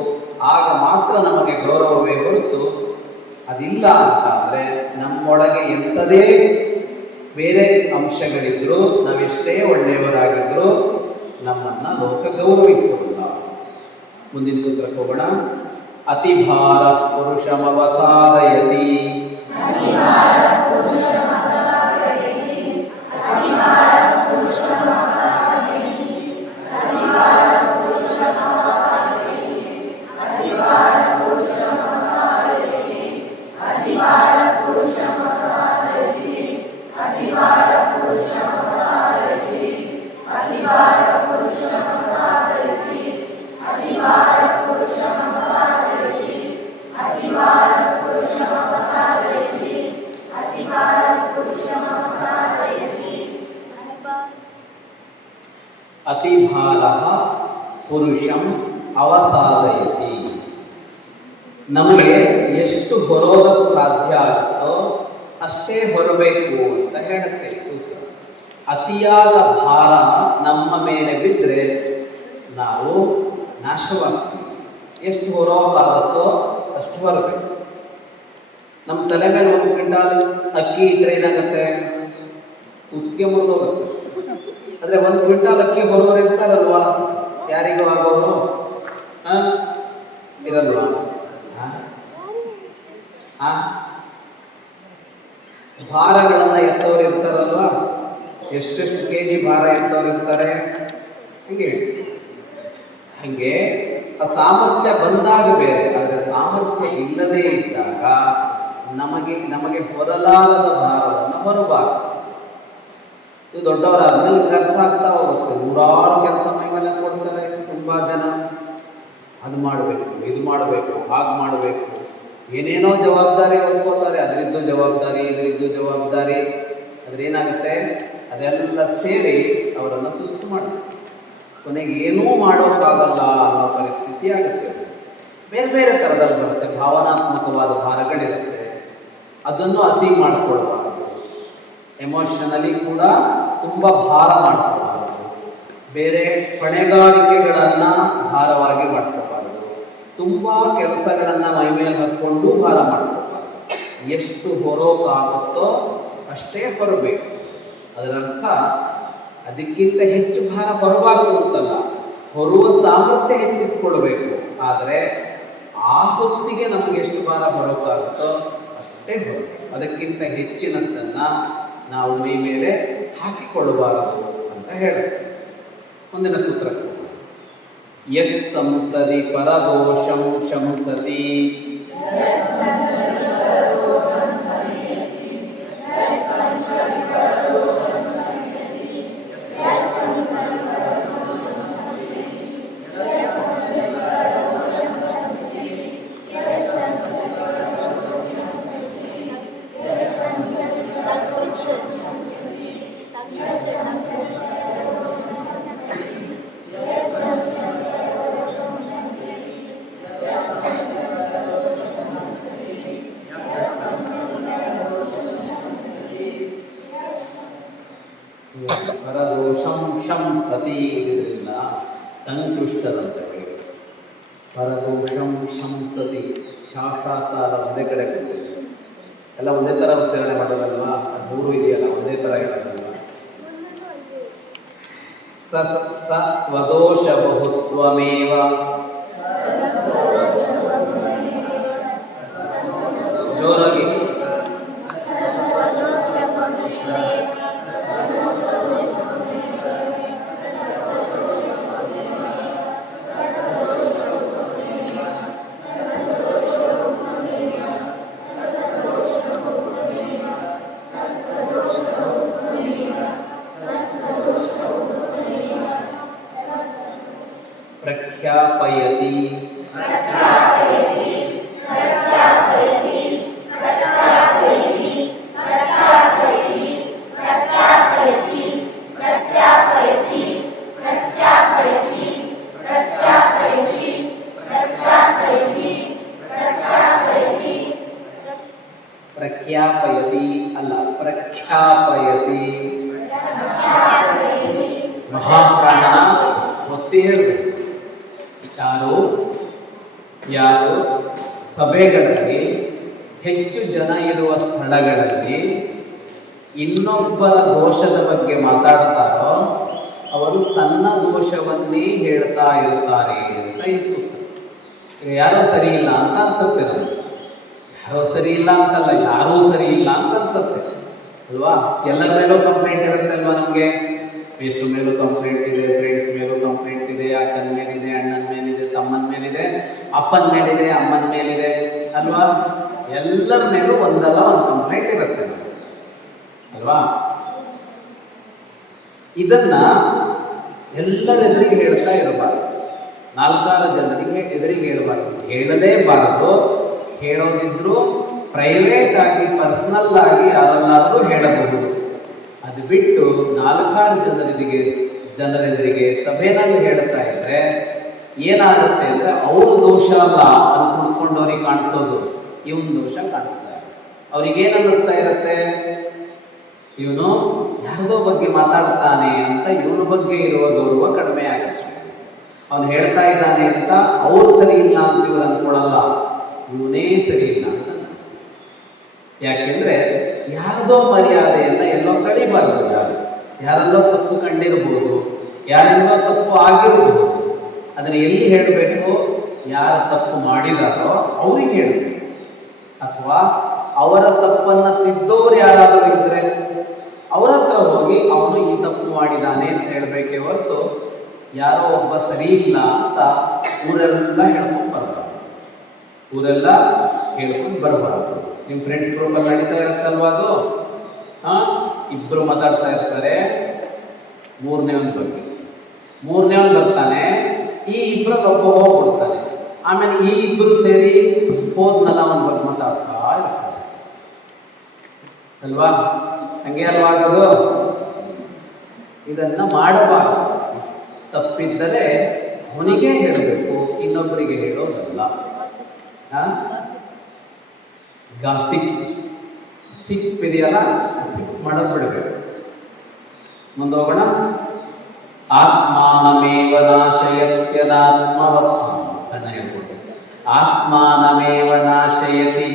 ಆಗ ಮಾತ್ರ ನಮಗೆ ಗೌರವವೇ ಹೊರತು ಅದಿಲ್ಲ ಅಂತ ಅಂದರೆ ನಮ್ಮೊಳಗೆ ಎಂಥದೇ ಬೇರೆ ಅಂಶಗಳಿದ್ರೂ, ನಾವೆಷ್ಟೇ ಒಳ್ಳೆಯವರಾಗಿದ್ದರೂ ನಮ್ಮನ್ನು ಲೋಕ ಗೌರವಿಸುವುದಿಲ್ಲ. ಮುಂದಿನ ಸೂತ್ರಕ್ಕೆ ಹೋಗೋಣ. ಅತಿಭಾರ ಪುರುಷಮವಸಾದಯತಿ. ಅತಿಭಾರಃ ಪುರುಷಂ ಅವಸಾದಯತಿ. ನಮಗೆ ಎಷ್ಟು ಹೊರೋದಕ್ಕೆ ಸಾಧ್ಯ ಆಗುತ್ತೋ ಅಷ್ಟೇ ಹೊರಬೇಕು ಅಂತ ಹೇಳುತ್ತೆ ಸೂತ್ರ. ಅತಿಯಾದ ಭಾರ ನಮ್ಮ ಮೇಲೆ ಬಿದ್ದರೆ ನಾವು ನಾಶವಾಗ್ತೀವಿ. ಎಷ್ಟು ಹೊರೋಕ್ಕಾಗುತ್ತೋ ಅಷ್ಟು ಹೊರಬೇಕು. ನಮ್ಮ ತಲೆ ಮೇಲೆ 1 ಕ್ವಿಂಟಾಲ್ ಅಕ್ಕಿ ಇಟ್ಟರೆ ಏನಾಗುತ್ತೆ? ಕುತ್ತಿಗೆ ಮುರಿದೋಗುತ್ತೆ. ಆದರೆ 1 ಕ್ವಿಂಟಾಲ್ ಅಕ್ಕಿ ಹೊರೋರು ಇರ್ತಾರಲ್ವಾ, ಯಾರಿಗೂ ಆಗೋರು ಇರಲ್ವಾ? ಭಾರಗಳನ್ನು ಎತ್ತವರು ಇರ್ತಾರಲ್ವಾ, ಎಷ್ಟೆಷ್ಟು ಕೆಜಿ ಭಾರ ಎತ್ತವರು ಇರ್ತಾರೆ. ಹಾಗೆ ಆ ಸಾಮರ್ಥ್ಯ ಬಂದಾಗ ಬೇರೆ, ಆದರೆ ಸಾಮರ್ಥ್ಯ ಇಲ್ಲದೇ ಇದ್ದಾಗ ನಮಗೆ ಹೊರಲಾರದ ಭಾರವನ್ನು ಹೊರಬಾರದು. ಇದು ದೊಡ್ಡವರಾದ್ಮೇಲೆ ನಿಮ್ಗೆ ಅರ್ಥ ಆಗ್ತಾ ಹೋಗುತ್ತೆ. 100 ಕೆಲಸ ಮೈ ಮೇಲೆ ಕೊಡ್ತಾರೆ ತುಂಬ ಜನ. ಅದು ಮಾಡಬೇಕು, ಇದು ಮಾಡಬೇಕು, ಹಾಗೆ ಮಾಡಬೇಕು, ಏನೇನೋ ಜವಾಬ್ದಾರಿ ಹೊಂದ್ಕೋತಾರೆ. ಅದರಿದ್ದು ಜವಾಬ್ದಾರಿ, ಇದರಿದ್ದು ಜವಾಬ್ದಾರಿ. ಆದರೆ ಏನಾಗುತ್ತೆ, ಅದೆಲ್ಲ ಸೇರಿ ಅವರನ್ನು ಸುಸ್ತು ಮಾಡುತ್ತೆ. ಕೊನೆಗೆ ಏನೂ ಮಾಡೋಕ್ಕಾಗಲ್ಲ ಅನ್ನೋ ಪರಿಸ್ಥಿತಿ ಆಗುತ್ತೆ. ಬೇರೆ ಬೇರೆ ಥರದಲ್ಲಿ ಬರುತ್ತೆ. ಭಾವನಾತ್ಮಕವಾದ ಭಾರಗಳಿರುತ್ತೆ, ಅದನ್ನು ಅತಿ ಮಾಡಿಕೊಳ್ಬಾರ್ದು. ಎಮೋಷನಲಿ ಕೂಡ ತುಂಬ ಭಾರ ಮಾಡ್ಕೋಬಾರ್ದು. ಬೇರೆ ಹೊಣೆಗಾರಿಕೆಗಳನ್ನು ಭಾರವಾಗಿ ಮಾಡ್ಕೋಬಾರ್ದು. ತುಂಬ ಕೆಲಸಗಳನ್ನು ಮೈ ಮೇಲೆ ಹಾಕ್ಕೊಂಡು ಭಾರ ಮಾಡ್ಕೋಬಾರ್ದು. ಎಷ್ಟು ಹೊರೋಕ್ಕಾಗುತ್ತೋ ಅಷ್ಟೇ ಹೊರಬೇಕು. ಅದರರ್ಥ ಅದಕ್ಕಿಂತ ಹೆಚ್ಚು ಭಾರ ಬರಬಾರದು ಅಂತಲ್ಲ, ಹೊರುವ ಸಾಮರ್ಥ್ಯ ಹೆಚ್ಚಿಸಿಕೊಳ್ಬೇಕು. ಆದರೆ ಆ ಹೊತ್ತಿಗೆ ನಮಗೆ ಎಷ್ಟು ಭಾರ ಬರೋಕ್ಕಾಗುತ್ತೋ ಅಷ್ಟೇ ಹೊರಬೇಕು. ಅದಕ್ಕಿಂತ ಹೆಚ್ಚಿನದನ್ನು ನಾವು ಮೈ ಮೇಲೆ ಹಾಕಿಕೊಳ್ಳಬಾರದು ಅಂತ ಹೇಳುತ್ತೆ. ಮುಂದಿನ ಸೂತ್ರಕ್ಕೆ ಯಸ್ ಸಂಸದಿ ಪರದೋಷಂ ಶಂಸತಿ. ಪರದೋಷಂ ಶಂಸತಿ ಇದರಿಂದ ತಂಕೃಷ್ಟರಂತೆ. ಪರದೋಷಂ ಶಂಸತಿ ಶಾಸ್ತ್ರಾಸಾರ ಒಂದೇ ಕಡೆ ಬಂದಿದೆ. ಎಲ್ಲ ಒಂದೇ ಥರ ಉಚ್ಚಾರಣೆ ಮಾಡೋದಲ್ವಾ? ಮೂರು ಇದೆಯಲ್ಲ, ಒಂದೇ ಥರ ಹೇಳೋದಲ್ವಾ? ಸ ಸ್ವದೋಷ ಬಹುತ್ವಮೇವ ಜೋರಾಗಿ ಪ್ರಖ್ಯಾಪಯತಿ ಪ್ರಖ್ಯಾಪಯತಿ ಅಲ್ಲ, ಪ್ರಖ್ಯಾಪಯತಿ. ಮಹಾಪ್ರಾಣ ಒತ್ತಿ ಹೇಳಬೇಕು. ಯಾರು ಸಭೆಗಳಲ್ಲಿ ಹೆಚ್ಚು ಜನ ಇರುವ ಸ್ಥಳಗಳಲ್ಲಿ ಇನ್ನೊಬ್ಬರ ದೋಷದ ಬಗ್ಗೆ ಮಾತಾಡ್ತಾರೋ ಅವರು ತನ್ನ ದೋಷವನ್ನೇ ಹೇಳ್ತಾ ಇರ್ತಾರೆ ಅಂತ ಈ ಸೂತ್ರ. ಯಾರೋ ಸರಿ ಇಲ್ಲ ಅಂತ ಅನ್ಸುತ್ತೆ ನಮಗೆ. ಯಾರೋ ಸರಿ ಇಲ್ಲ ಅಂತಲ್ಲ, ಯಾರೂ ಸರಿ ಇಲ್ಲ ಅಂತ ಅನ್ಸುತ್ತೆ ಅಲ್ವಾ? ಎಲ್ಲರ ಮೇಲೂ ಕಂಪ್ಲೇಂಟ್ ಇರುತ್ತೆ ಅಲ್ವಾ? ನಮಗೆ ಮೇಷ್ಟ್ರ ಮೇಲೂ ಕಂಪ್ಲೇಂಟ್ ಇದೆ, ಫ್ರೆಂಡ್ಸ್ ಮೇಲೂ ಕಂಪ್ಲೇಂಟ್ ಇದೆ, ಅಕ್ಕನ ಮೇಲಿದೆ, ಅಣ್ಣನ ಮೇಲಿದೆ, ತಮ್ಮನ ಮೇಲಿದೆ, ಅಪ್ಪನ ಮೇಲಿದೆ, ಅಮ್ಮನ ಮೇಲಿದೆ ಅಲ್ವಾ? ಎಲ್ಲರ ಮೇಲೂ ಒಂದಲ್ಲ ಒಂದು ಕಂಪ್ಲೇಂಟ್ ಇರುತ್ತೆ ಅಲ್ವಾ? ಇದನ್ನ ಎಲ್ಲರೆದುರಿಗೆ ಹೇಳ್ತಾ ಇರಬಾರ್ದು. ನಾಲ್ಕಾರು ಜನರಿಗೆ ಎದುರಿಗೆ ಹೇಳಬಾರ್ದು. ಹೇಳಲೇಬಾರದು. ಹೇಳೋದಿದ್ರು ಪ್ರೈವೇಟ್ ಆಗಿ, ಪರ್ಸನಲ್ ಆಗಿ ಯಾರನ್ನಾದರೂ ಹೇಳಬಹುದು. ಅದು ಬಿಟ್ಟು ನಾಲ್ಕಾರು ಜನರೆದುರಿಗೆ ಸಭೆಯಲ್ಲಿ ಹೇಳ್ತಾ ಇದ್ರೆ ಏನಾಗುತ್ತೆ ಅಂದರೆ ಅವ್ರ ದೋಷ ಅಲ್ಲ ಅಲ್ಲಿ ಕುತ್ಕೊಂಡವ್ರಿಗೆ ಕಾಣಿಸೋದು, ಇವನ್ ದೋಷ ಕಾಣಿಸ್ತಾ ಇರುತ್ತೆ. ಅವ್ರಿಗೇನು ಅನ್ನಿಸ್ತಾ ಇರುತ್ತೆ? ಇವನು ಯಾರದೋ ಬಗ್ಗೆ ಮಾತಾಡ್ತಾನೆ ಅಂತ ಇವನ ಬಗ್ಗೆ ಇರುವ ಗೌರವ ಕಡಿಮೆ ಆಗುತ್ತೆ. ಅವನು ಹೇಳ್ತಾ ಇದ್ದಾನೆ ಅಂತ ಅವ್ರು ಸರಿ ಇಲ್ಲ ಅಂತ ಇವ್ರು ಅಂದ್ಕೊಳ್ಳಲ್ಲ, ಇವನೇ ಸರಿ ಇಲ್ಲ ಅಂತ. ಯಾಕೆಂದ್ರೆ ಯಾರದೋ ಮರ್ಯಾದೆಯನ್ನ ಎಲ್ಲೋ ಕಡಿಬಾರದು. ಯಾರೆಲ್ಲೋ ತಪ್ಪು ಕಂಡಿರಬಹುದು, ಯಾರೆಲ್ಲೋ ತಪ್ಪು ಆಗಿರಬಹುದು. ಅದನ್ನು ಎಲ್ಲಿ ಹೇಳಬೇಕು? ಯಾರು ತಪ್ಪು ಮಾಡಿದಾರೋ ಅವ್ರಿಗೆ ಹೇಳಬೇಕು. ಅಥವಾ ಅವರ ತಪ್ಪನ್ನ ತಿದ್ದೋರು ಯಾರಾದರೂ ಇದ್ರೆ ಅವರ ಹತ್ರ ಹೋಗಿ ಅವನು ಈ ತಪ್ಪು ಮಾಡಿದಾನೆ ಅಂತ ಹೇಳಬೇಕೇ ಹೊರತು ಯಾರೋ ಒಬ್ಬ ಸರಿ ಇಲ್ಲ ಅಂತ ಊರೆಲ್ಲ ಹೇಳ್ಕೊಂಡು ಬರಬಾರ್ದು. ಊರೆಲ್ಲ ಹೇಳ್ಕೊಂಡು ಬರಬಾರ್ದು. ನಿಮ್ಮ ಫ್ರೆಂಡ್ಸ್ ಗ್ರೂಪಲ್ಲಿ ನಡೀತಾ ಇರುತ್ತಲ್ವ ಅದು? ಇಬ್ಬರು ಮಾತಾಡ್ತಾ ಇರ್ತಾರೆ ಮೂರನೇ ಒಂದು ಬಗ್ಗೆ. ಮೂರನೇ ಒಂದು ಬರ್ತಾನೆ, ಈ ಇಬ್ಬರಲ್ಲಿ ಒಬ್ಬ ಹೋಗ್ಬಿಡ್ತಾನೆ. ಆಮೇಲೆ ಈ ಇಬ್ಬರು ಸೇರಿ ಹೋದ್ನಲ್ಲ ಅವನ ಬಗ್ಗೆ ಮಾತಾಡ್ತಾ ಇರ್ತಾರೆ ಅಲ್ವಾ? ಹಂಗೆ ಅಲ್ವಾ ಆಗೋದು? ಇದನ್ನ ಮಾಡಬಾರದು. ತಪ್ಪಿದ್ದರೆ ಅವನಿಗೆ ಹೇಳಬೇಕು, ಇನ್ನೊಬ್ಬರಿಗೆ ಹೇಳೋದಲ್ಲ. ಗಾಸಿಪ್ ಸಿಪ್ ಇದೆಯಲ್ಲ, ಸಿಪ್ ಮಾಡೋದು ಬಿಡಬೇಕು. ಮುಂದೋಗೋಣ. ಆತ್ಮಾನಮೇವ ನಾಶಯತ್ಯನಾತ್ಮವತ್. ಸಣ್ಣ ಹೇಳ್ಕೊಟ್ಟು. ಆತ್ಮಾನಮೇವ ನಾಶಯತಿ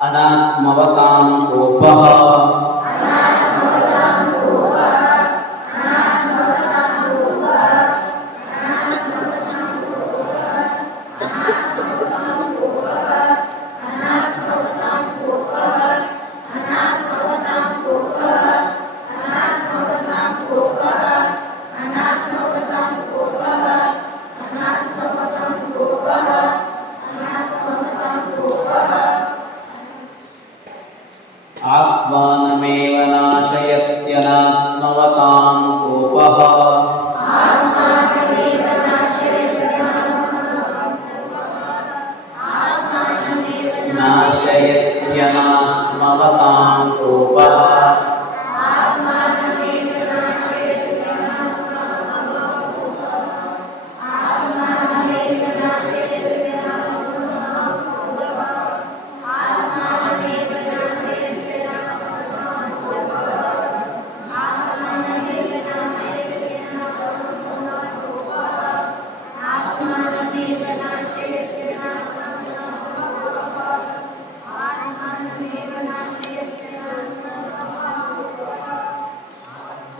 ಅನಾತ್ಮವತಾಂ ಕೋಪಃ. ಆತ್ಮಾನಮೇವ ನಾಶಯತ್ಯನಾತ್ಮವತಾಂ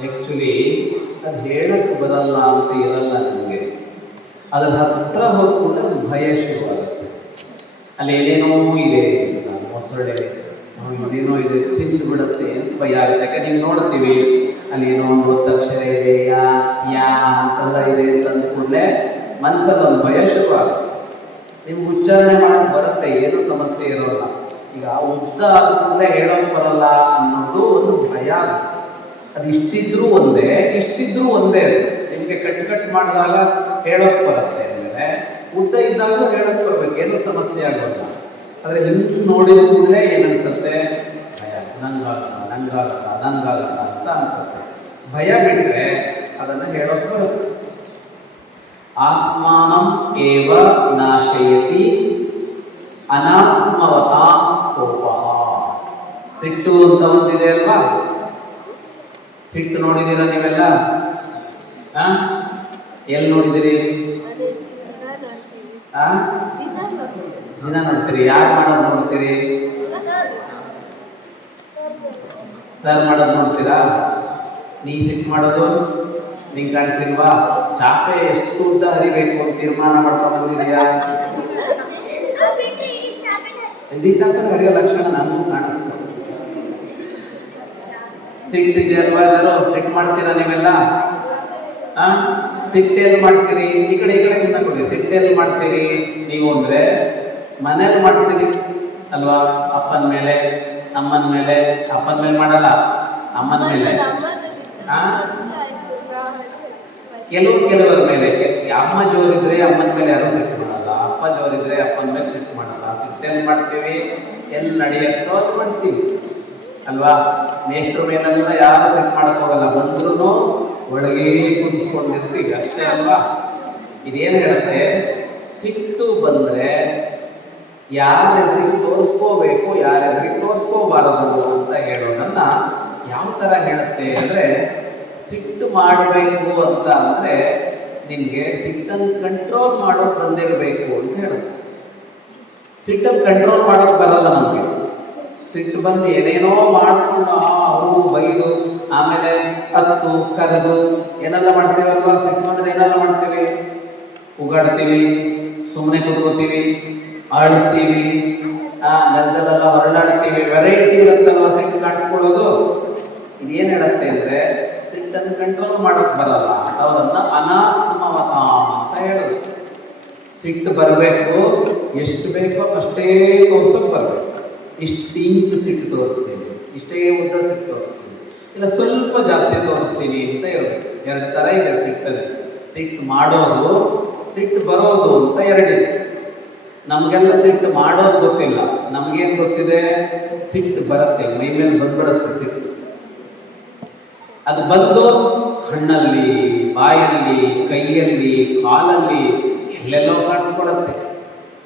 ಆ್ಯಕ್ಚುಲಿ ಅದು ಹೇಳಕ್ಕೆ ಬರಲ್ಲ ಅಂತ ಇರಲ್ಲ ನಮಗೆ. ಅದ್ರ ಹತ್ರ ಹೋಗ್ಕೊಂಡು ಅದು ಭಯ ಶುರುವಾಗುತ್ತೆ. ಅಲ್ಲಿ ಏನೇನೋ ಇದೆ, ಮೊಸಳೆ ಏನೇನೋ ಇದೆ, ತಿಂದು ಬಿಡುತ್ತೆ ಅಂತ ಭಯ ಆಗುತ್ತೆ. ಯಾಕೆ ನೀವು ನೋಡ್ತೀವಿ ಅಲ್ಲಿ ಏನೋ ಒಂದು ಒತ್ತಕ್ಷರ ಇದೆ, ಯಾ ಅಂತೆಲ್ಲ ಇದೆ ಅಂತ ಅಂದ ಕೂಡಲೇ ಮನಸ್ಸಲ್ಲಿ ಒಂದು ಭಯ ಶುರುವಾಗುತ್ತೆ. ನಿಮ್ಗೆ ಉಚ್ಚಾರಣೆ ಮಾಡೋಕ್ಕೆ ಬರುತ್ತೆ, ಏನೂ ಸಮಸ್ಯೆ ಇರೋಲ್ಲ. ಈಗ ಉದ್ದ ಆದ್ಮೇಲೆ ಹೇಳೋಕೆ ಬರಲ್ಲ ಅನ್ನೋದು ಒಂದು ಭಯ. ಅದು ಇಷ್ಟಿದ್ರೂ ಒಂದೇ, ಇಷ್ಟಿದ್ರೂ ಒಂದೇ. ಅದು ನಿಮಗೆ ಕಟ್ ಮಾಡಿದಾಗ ಹೇಳೋಕೆ ಬರುತ್ತೆ, ಅಂದಮೇಲೆ ಉದ್ದ ಇದ್ದಾಗಲೂ ಹೇಳೋಕೆ ಬರ್ಬೇಕು, ಏನೂ ಸಮಸ್ಯೆ ಆಗೋಲ್ಲ. ಆದರೆ ಹಿಂಗೆ ನೋಡಿದ ಕೂಡಲೇ ಏನನ್ಸುತ್ತೆ? ಭಯ. ನಂಗಾಗಲ್ಲ ಅಂತ ಅನ್ಸುತ್ತೆ. ಭಯ ಬಿಟ್ಟರೆ ಅದನ್ನು ಹೇಳೋಕೆ ಬರುತ್ತೆ. ಆತ್ಮಾನಂ ಏವ ನಾಶಯತಿ ಅನಾತ್ಮವತಾ ಕೋಪ. ಸಿಟ್ಟು ಅಂತ ಒಂದಿದೆ ಅಲ್ವಾ? ಸಿಟ್ಟು ನೋಡಿದ್ದೀರಾ ನೀವೆಲ್ಲ? ಎಲ್ಲಿ ನೋಡಿದಿರಿ? ದಿನ ನೋಡ್ತೀರಿ? ಯಾರು ಮಾಡೋದು ನೋಡ್ತೀರಿ? ಸರ್ ಮಾಡೋದು ನೋಡ್ತೀರಾ? ನೀ ಸಿಟ್ಟು ಮಾಡೋದು ನಿಂಗೆ ಕಾಣಿಸಿಲ್ವಾ? ಚಾಪೆ ಎಷ್ಟು ಉದ್ದ ಹರಿಬೇಕು ಅಂತ ತೀರ್ಮಾನ ಮಾಡ್ಕೊಂಡು ಬಂದಿದೆಯಾ? ಇಡೀ ಚಾಪೆ ಹರಿಯೋ ಲಕ್ಷಣ ನನಗೂ ಕಾಣಿಸ್ತದೆ. ಸಿಟ್ಟಿದೆ ಅಲ್ವಾ? ಎಲ್ಲರೂ ಸಿಟ್ಟು ಮಾಡ್ತೀರಾ ನೀವೆಲ್ಲ? ಸಿಟ್ಟೆಲ್ಲಿ ಮಾಡ್ತೀರಿ? ಈ ಕಡೆ ಕೊಡಿ. ಸಿಟ್ಟೆಲ್ಲಿ ಮಾಡ್ತೀರಿ ನೀವು ಅಂದ್ರೆ ಮನೇಲಿ ಮಾಡ್ತೀರಿ ಅಲ್ವಾ? ಅಪ್ಪನ ಮೇಲೆ, ಅಮ್ಮನ ಮೇಲೆ. ಅಪ್ಪನ ಮೇಲೆ ಮಾಡಲ್ಲ, ಅಮ್ಮನ ಮೇಲೆ. ಕೆಲವರ ಮೇಲೆ. ಅಮ್ಮ ಜೋರಿದ್ರೆ ಅಮ್ಮನ ಮೇಲೆ ಯಾರು ಸಿಟ್ಟು ಮಾಡಲ್ಲ, ಅಪ್ಪ ಜೋರಿದ್ರೆ ಅಪ್ಪನ ಮೇಲೆ ಸಿಟ್ಟು ಮಾಡಲ್ಲ. ಸಿಟ್ಟೆಲ್ಲಿ ಮಾಡ್ತೀವಿ? ಎಲ್ಲಿ ನಡೆಯುತ್ತೋ ಅದು ಮಾಡ್ತೀವಿ ಅಲ್ವಾ? ನೇತ್ರ ಮೇಲೆಲ್ಲ ಯಾರು ಸಿಟ್ಟು ಮಾಡಕ್ ಹೋಗಲ್ಲ, ಬಂದ್ರೂ ಒಳಗೆ ಕುದಿಸ್ಕೊಂಡಿರ್ತೀವಿ ಅಷ್ಟೇ ಅಲ್ವಾ? ಇದೇನು ಹೇಳುತ್ತೆ? ಸಿಟ್ಟು ಬಂದ್ರೆ ಯಾರೆದುರಿಗೆ ತೋರಿಸ್ಕೋಬೇಕು, ಯಾರೆದುರಿಗೆ ತೋರಿಸ್ಕೋಬಾರದು ಅಂತ ಹೇಳೋದನ್ನ ಯಾವ ಥರ ಹೇಳುತ್ತೆ ಅಂದರೆ, ಸಿಟ್ಟು ಮಾಡಬೇಕು ಅಂತ ಅಂದರೆ ನಿನಗೆ ಸಿಟ್ಟನ್ನು ಕಂಟ್ರೋಲ್ ಮಾಡೋಕೆ ಬಂದಿರಬೇಕು ಅಂತ ಹೇಳುತ್ತೆ. ಸಿಟ್ಟನ್ನು ಕಂಟ್ರೋಲ್ ಮಾಡೋಕೆ ಬರಲ್ಲ ನಮಗೆ. ಸಿಟ್ಟು ಬಂದು ಏನೇನೋ ಮಾಡಿಕೊಂಡು ಅವರು ಬೈದು ಆಮೇಲೆ ಹತ್ತು ಕರೆದು ಏನೆಲ್ಲ ಮಾಡ್ತೀವಲ್ವಾ? ಸಿಟ್ಟು ಬಂದರೆ ಏನೆಲ್ಲ ಮಾಡ್ತೀವಿ? ಉಗಾಡ್ತೀವಿ, ಸುಮ್ಮನೆ ಕುತ್ಕೋತೀವಿ, ಆಳ್ತೀವಿ, ನೆಲದಲ್ಲೆಲ್ಲ ಹೊರಳಾಡ್ತೀವಿ. ವೆರೈಟಿ ಇರುತ್ತಲ್ವ ಸಿಟ್ಟು ಕಾಣಿಸ್ಕೊಳ್ಳೋದು. ಇದೇನು ಹೇಳುತ್ತೆ ಅಂದರೆ ಸಿಟ್ಟನ್ನು ಕಂಟ್ರೋಲ್ ಮಾಡೋಕೆ ಬರಲ್ಲ, ಅವರನ್ನ ಅನಾತ್ಮವತ ಅಂತ ಹೇಳೋದು. ಸಿಟ್ಟು ಬರಬೇಕು, ಎಷ್ಟು ಬೇಕೋ ಅಷ್ಟೇ ತೋರ್ಸೋಕೆ ಬರಬೇಕು. ಇಷ್ಟು ಇಂಚು ಸಿಟ್ಟು ತೋರಿಸ್ತೀನಿ, ಇಷ್ಟೇ ಉದ್ದ ಸಿಟ್ಟು ತೋರಿಸ್ತೀನಿ, ಇಲ್ಲ ಸ್ವಲ್ಪ ಜಾಸ್ತಿ ತೋರಿಸ್ತೀನಿ ಅಂತ ಇರಬೇಕು. ಎರಡು ಥರ ಇದೆ ಸಿಟ್ಟಲ್ಲಿ. ಸಿಟ್ಟು ಮಾಡೋದು, ಸಿಟ್ಟು ಬರೋದು ಅಂತ ಎರಡಿದೆ. ನಮಗೆಲ್ಲ ಸಿಟ್ಟು ಮಾಡೋದು ಗೊತ್ತಿಲ್ಲ, ನಮಗೇನು ಗೊತ್ತಿದೆ? ಸಿಟ್ಟು ಬರುತ್ತೆ, ಮೈ ಮೇಲೆ ಬಂದ್ಬಿಡುತ್ತೆ ಸಿಟ್ಟು. ಅದು ಬಂದು ಕಣ್ಣಲ್ಲಿ, ಬಾಯಲ್ಲಿ, ಕೈಯಲ್ಲಿ, ಕಾಲಲ್ಲಿ ಎಲ್ಲೆಲ್ಲೋ ಕಾಣಿಸ್ಕೊಡುತ್ತೆ.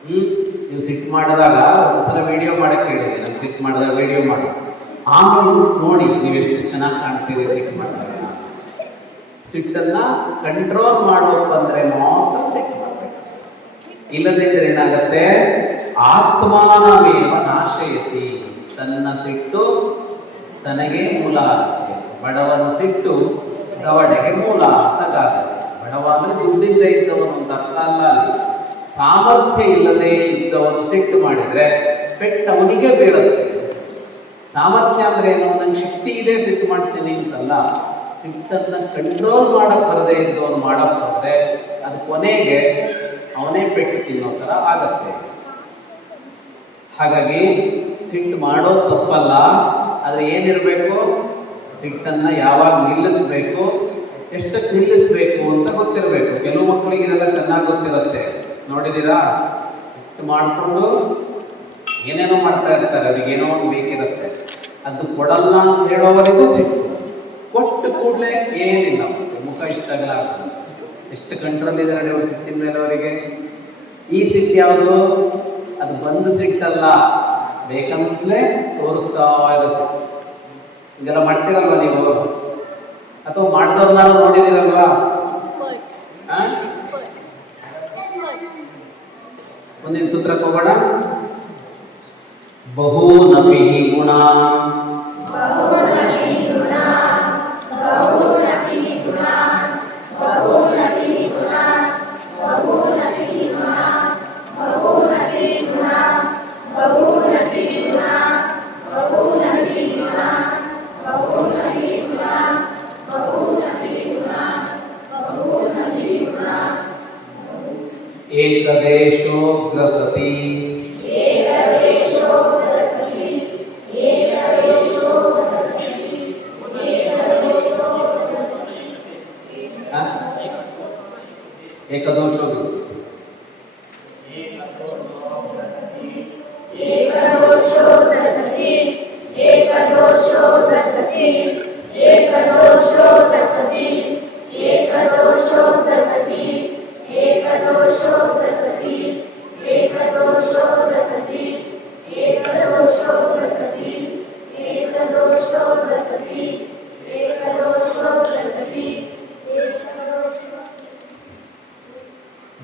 ನೀವು ಸಿಟ್ಟು ಮಾಡಿದಾಗ ಒಂದ್ಸಲ ವಿಡಿಯೋ ಮಾಡಕ್ಕೆ ಹೇಳಿದೆ, ನಾನು ಸಿಟ್ಟು ಮಾಡಿದಾಗ ವಿಡಿಯೋ ಮಾಡಿ ಆಮೇಲೆ ನೋಡಿ ನೀವು ಎಷ್ಟು ಚೆನ್ನಾಗಿ ಕಾಣ್ತೀರಿ ಸಿಟ್ಟು ಮಾಡಿದಾಗ. ಸಿಟ್ಟನ್ನು ಕಂಟ್ರೋಲ್ ಮಾಡೋಕೆ ಬಂದರೆ ಮಾತ್ರ ಸಿಟ್ಟು ಮಾಡಬೇಕು. ಇಲ್ಲದಿದ್ದರೆ ಏನಾಗುತ್ತೆ? ಆತ್ಮಾನಮೇವ ನಾಶಯತಿ. ತನ್ನ ಸಿಟ್ಟು ತನಗೆ ಮೂಲ ಆಗುತ್ತೆ. ಬಡವನ ಸಿಟ್ಟು ದವಡೆಗೆ ಮೂಲ ಅಂತಾಗುತ್ತೆ. ಬಡವ ಅಂದರೆ ದುಡ್ಡಿಂದ ಇದ್ದವನು ಅಂತ ಅರ್ಥ ಅಲ್ಲ. ಅಲ್ಲಿ ಸಾಮರ್ಥ್ಯ ಇಲ್ಲದೆ ಇದ್ದವನು ಸಿಟ್ಟು ಮಾಡಿದರೆ ಪೆಟ್ಟು ಅವನಿಗೆ ಬೀಳುತ್ತೆ. ಸಾಮರ್ಥ್ಯ ಅಂದರೆ ಏನು? ನನಗೆ ಶಕ್ತಿ ಇದೆ ಸಿಟ್ಟು ಮಾಡ್ತೀನಿ ಅಂತಲ್ಲ. ಸಿಟ್ಟನ್ನು ಕಂಟ್ರೋಲ್ ಮಾಡಕ್ಕೆ ಬರದೇ ಇದ್ದವನು ಮಾಡಕ್ಕೆ ಹೋದರೆ ಅದು ಕೊನೆಗೆ ಅವನೇ ಪೆಟ್ಟು ತಿನ್ನೋ ಥರ ಆಗತ್ತೆ. ಹಾಗಾಗಿ ಸಿಟ್ಟು ಮಾಡೋದು ತಪ್ಪಲ್ಲ, ಆದರೆ ಏನಿರಬೇಕು? ಸಿಟ್ಟನ್ನು ಯಾವಾಗ ನಿಲ್ಲಿಸಬೇಕು, ಎಷ್ಟಕ್ಕೆ ನಿಲ್ಲಿಸಬೇಕು ಅಂತ ಗೊತ್ತಿರಬೇಕು. ಕೆಲವು ಮಕ್ಕಳಿಗೆ ಇದೆಲ್ಲ ಚೆನ್ನಾಗಿ ಗೊತ್ತಿರುತ್ತೆ. ನೋಡಿದ್ದೀರಾ? ಸಿಟ್ಟು ಮಾಡಿಕೊಂಡು ಏನೇನೋ ಮಾಡ್ತಾ ಇರ್ತಾರೆ, ಅವ್ರಿಗೆ ಏನೋ ಒಂದು ಬೇಕಿರುತ್ತೆ, ಅದು ಕೊಡಲ್ಲ ಅಂತ ಹೇಳೋವರೆಗೂ ಸಿಟ್ಟು. ಕೊಟ್ಟು ಕೂಡಲೇ ಏನಿಲ್ಲ, ಮುಖ ಇಷ್ಟಾಗಲ್ಲ. ಎಷ್ಟು ಕಂಟ್ರೋಲ್ ಇದ್ದಾರೆ ಅವ್ರ ಸಿಟ್ಟಿನ ಮೇಲೆ ಅವರಿಗೆ. ಈ ಸಿಟ್ಟು ಯಾವುದು? ಅದು ಬಂದು ಸಿಟ್ಟಲ್ಲ, ಬೇಕಂತಲೇ ತೋರಿಸ್ತಾ ಇರೋ ಸಿಟ್ಟು. ಇದೆಲ್ಲ ಮಾಡ್ತೀರಲ್ವ ನೀವು? ಅಥವಾ ಮಾಡಿದವ್ರನ್ನ ನೋಡಿದಿರಲ್ವಾ? ಮುಂದಿನ ಸೂತ್ರಕ್ಕೆ ಹೋಗೋಣ. ಬಹೂನಪಿ ಗುಣ ಏಕದೇಶೋ ಗ್ರಸತಿ ಏಕದೋಷೋ ಗ್ರಸತಿ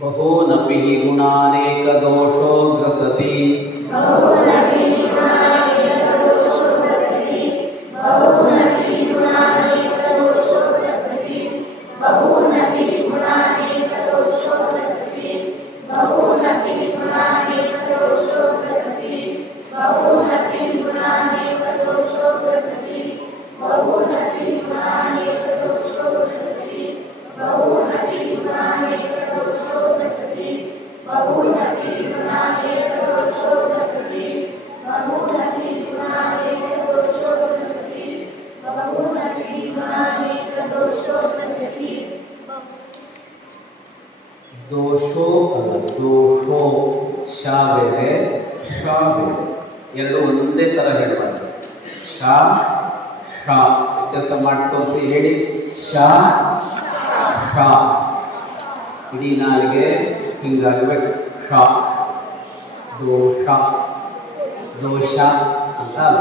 ಬಹೂನಪಿ ಗುಣಾನೇಕದೋಷೋ ಗ್ರಸತಿ ದೋಷೋ ಅಲ್ಲ ದೋಷೋ ಶಾ ಬೇರೆ ಶಾ ಬೇರೆ ಎರಡು ಒಂದೇ ಥರ ಹೇಳಬಾರ್ದು. ಶಾ ಶಾ ವ್ಯತ್ಯಾಸ ಮಾಡಿ ತೋರಿಸಿ ಹೇಳಿ. ಶಾ ಶಾ ಇಡೀ ನಾಲಿಗೆ ಹಿಂಗಾಗಬೇಕು. ಶಾ ದೋಷ ದೋಷ ಅಂತ ಅಲ್ಲ.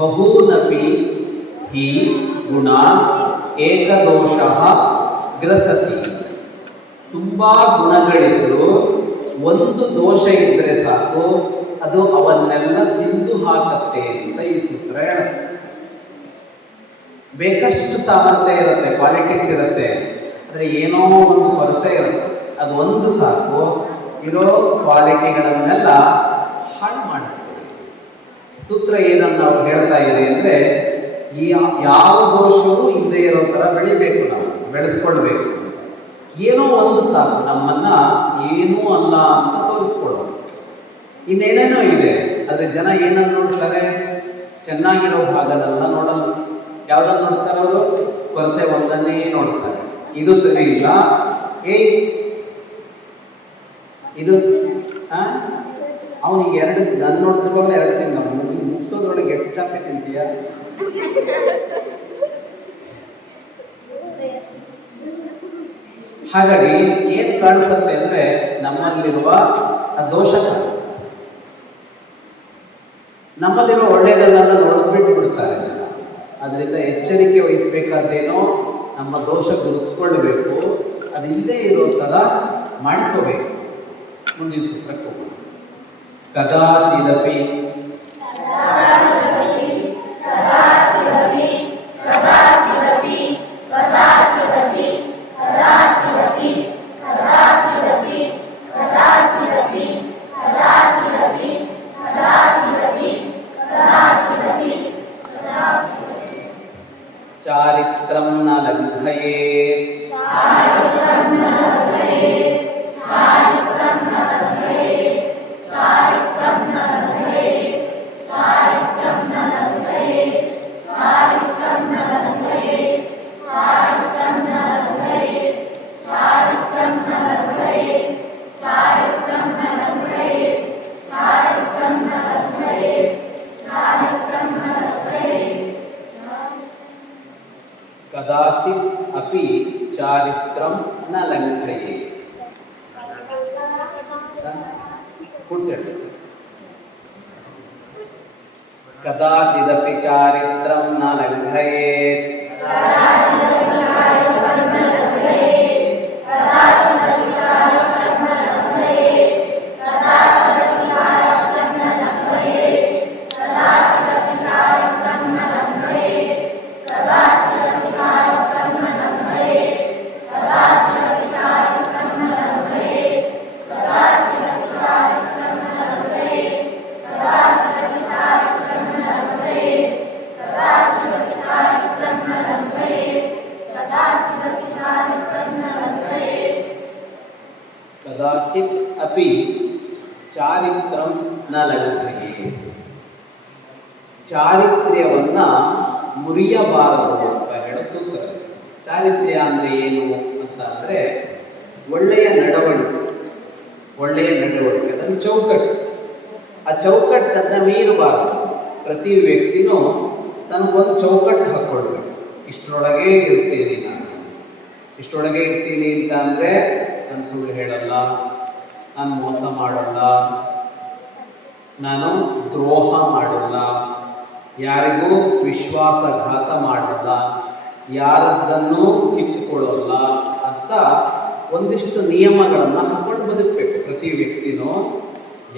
ಬಹೂನಪಿ ಹಿ ಗುಣ ಏಕದೋಷ ಗ್ರಸತಿ. ತುಂಬ ಗುಣಗಳಿದ್ರು ಒಂದು ದೋಷ ಇದ್ದರೆ ಸಾಕು, ಅದು ಅವನ್ನೆಲ್ಲ ತಿಂದು ಹಾಕತ್ತೆ ಅಂತ ಈ ಸೂತ್ರ ಹೇಳುತ್ತೆ. ಬೇಕಷ್ಟು ಸಾಮರ್ಥ್ಯ ಇರುತ್ತೆ, ಕ್ವಾಲಿಟೀಸ್ ಇರುತ್ತೆ, ಆದರೆ ಏನೋ ಒಂದು ಕೊರತೆ ಇರುತ್ತೆ. ಅದು ಒಂದು ಸಾಕು ಇರೋ ಕ್ವಾಲಿಟಿಗಳನ್ನೆಲ್ಲ ಹಾಳು ಮಾಡುತ್ತೆ. ಸೂತ್ರ ಏನನ್ನು ನಾವು ಹೇಳ್ತಾ ಇದೆ ಅಂದರೆ, ಯಾವ ದೋಷವೂ ಇಲ್ಲದೆ ಇರೋ ಥರ ಬೆಳಿಬೇಕು, ನಾವು ಬೆಳೆಸ್ಕೊಳ್ಬೇಕು. ಏನೋ ಒಂದು ಸಾಕು ನಮ್ಮನ್ನ ಏನೂ ಅಲ್ಲ ಅಂತ ತೋರಿಸ್ಕೊಳ್ಳೋದು. ಇನ್ನೇನೇನೋ ಇದೆ, ಆದರೆ ಜನ ಏನನ್ನು ನೋಡ್ತಾರೆ? ಚೆನ್ನಾಗಿರೋ ಭಾಗನೆಲ್ಲ ನೋಡಲ್ಲ. ಯಾವುದನ್ನು ನೋಡ್ತಾರೆ ಅವರು? ಕೊರತೆ ಒಂದನ್ನೇ ನೋಡ್ತಾರೆ. ಇದು ಸರಿ ಇಲ್ಲ, ಇದು ಅವನಿಗೆ ಎರಡು ನನ್ನ ನೋಡ್ತಿರೋಲ್ಲ, ಎರಡು ತಿಂದ ಮುಗಿಸೋದ್ರೊಳಗೆ ಎಷ್ಟು ಚಾಪೆ ತಿಂತೀಯ? ಹಾಗಾಗಿ ಏನು ಕಾಣಿಸುತ್ತೆ ಅಂದರೆ, ನಮ್ಮಲ್ಲಿರುವ ಆ ದೋಷ ಕಾಣಿಸುತ್ತೆ. ನಮ್ಮಲ್ಲಿರುವ ಒಳ್ಳೆಯದನ್ನೆಲ್ಲ ನೋಡಿದ್ಬಿಟ್ಟು ಬಿಡ್ತಾರೆ ಜನ. ಅದರಿಂದ ಎಚ್ಚರಿಕೆ ವಹಿಸಬೇಕಾದ್ದೇನೋ ನಮ್ಮ ದೋಷ ಗುರುತಿಸ್ಕೊಳ್ಬೇಕು, ಅದು ಇಲ್ಲದೆ ಇರೋ ಥರ ಮಾಡ್ಕೋಬೇಕು. ಮುಂದಿನ ಸೂತ್ರಕ್ಕೆ ಹೋಗೋಣ. ಕದಾಚಿದಪಿ ಚಾರಿತ್ರಂ ನ ಲಂಘಯೇತ್. ಕದಾಚಿತ್ ಅಪಿ ಚಾರಿತ್ರಂ ನ ಲಂಘಯೇತ್. ಕದಾಚಿದಪಿ ಚಾರಿತ್ರಂ ನ ಲಂಘಯೇತ್. ಕ್ವಚಿತ್ ಅಪಿ ಚಾರಿತ್ರಂ ನ ಲಂಘಯೇತ್. ಚಾರಿತ್ರ್ಯವನ್ನ ಮುರಿಯಬಾರದು ಅಂತ ಹೇಳೋ ಸೂತ್ರ. ಚಾರಿತ್ರ್ಯ ಅಂದ್ರೆ ಏನು ಅಂತ ಅಂದ್ರೆ ಒಳ್ಳೆಯ ನಡವಳಿಕೆ, ಅದನ್ನು ಚೌಕಟ್ಟು. ಆ ಚೌಕಟ್ಟನ್ನು ಮೀರಬಾರದು. ಪ್ರತಿ ವ್ಯಕ್ತಿನೂ ತನಗೊಂದು ಚೌಕಟ್ಟು ಹಾಕ್ಕೊಳ್ಬೇಕು. ಇಷ್ಟರೊಳಗೆ ಇರ್ತೀನಿ ನಾನು, ಇಷ್ಟರೊಳಗೆ ಇರ್ತೀನಿ ಅಂತ ಅಂದರೆ ನಾನು ಸುಳ್ಳು ಹೇಳಲ್ಲ, ನಾನು ಮೋಸ ಮಾಡಲ್ಲ, ನಾನು ದ್ರೋಹ ಮಾಡಲ್ಲ, ಯಾರಿಗೂ ವಿಶ್ವಾಸಘಾತ ಮಾಡಲ್ಲ, ಯಾರದ್ದನ್ನು ಕಿತ್ತುಕೊಳ್ಳಲ್ಲ ಅಂತ ಒಂದಿಷ್ಟು ನಿಯಮಗಳನ್ನು ಹಾಕೊಂಡು ಬದುಕಬೇಕು. ಪ್ರತಿ ವ್ಯಕ್ತಿನೂ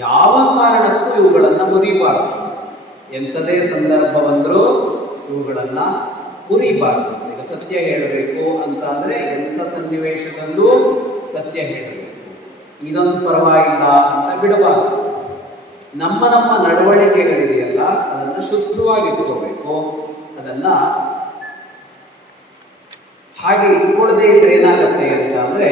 ಯಾವ ಕಾರಣಕ್ಕೂ ಇವುಗಳನ್ನು ಮುರಿಬಾರದು. ಎಂಥದೇ ಸಂದರ್ಭ ಬಂದರೂ ಇವುಗಳನ್ನು ಮುರಿಬಾರದು. ಈಗ ಸತ್ಯ ಹೇಳಬೇಕು ಅಂತ ಅಂದರೆ ಎಂಥ ಸನ್ನಿವೇಶದಲ್ಲೂ ಸತ್ಯ ಹೇಳಬೇಕು. ಇದೊಂದು ಪರವಾಗಿಲ್ಲ ಅಂತ ಬಿಡಬಾರದು. ನಮ್ಮ ನಡವಳಿಕೆಗಳಿದೆಯಲ್ಲ ಅದನ್ನು ಶುದ್ಧವಾಗಿಟ್ಕೋಬೇಕು. ಅದನ್ನು ಹಾಗೆ ಇಟ್ಕೊಳ್ಳದೆ ಇದ್ರೆ ಏನಾಗುತ್ತೆ ಅಂತ ಅಂದರೆ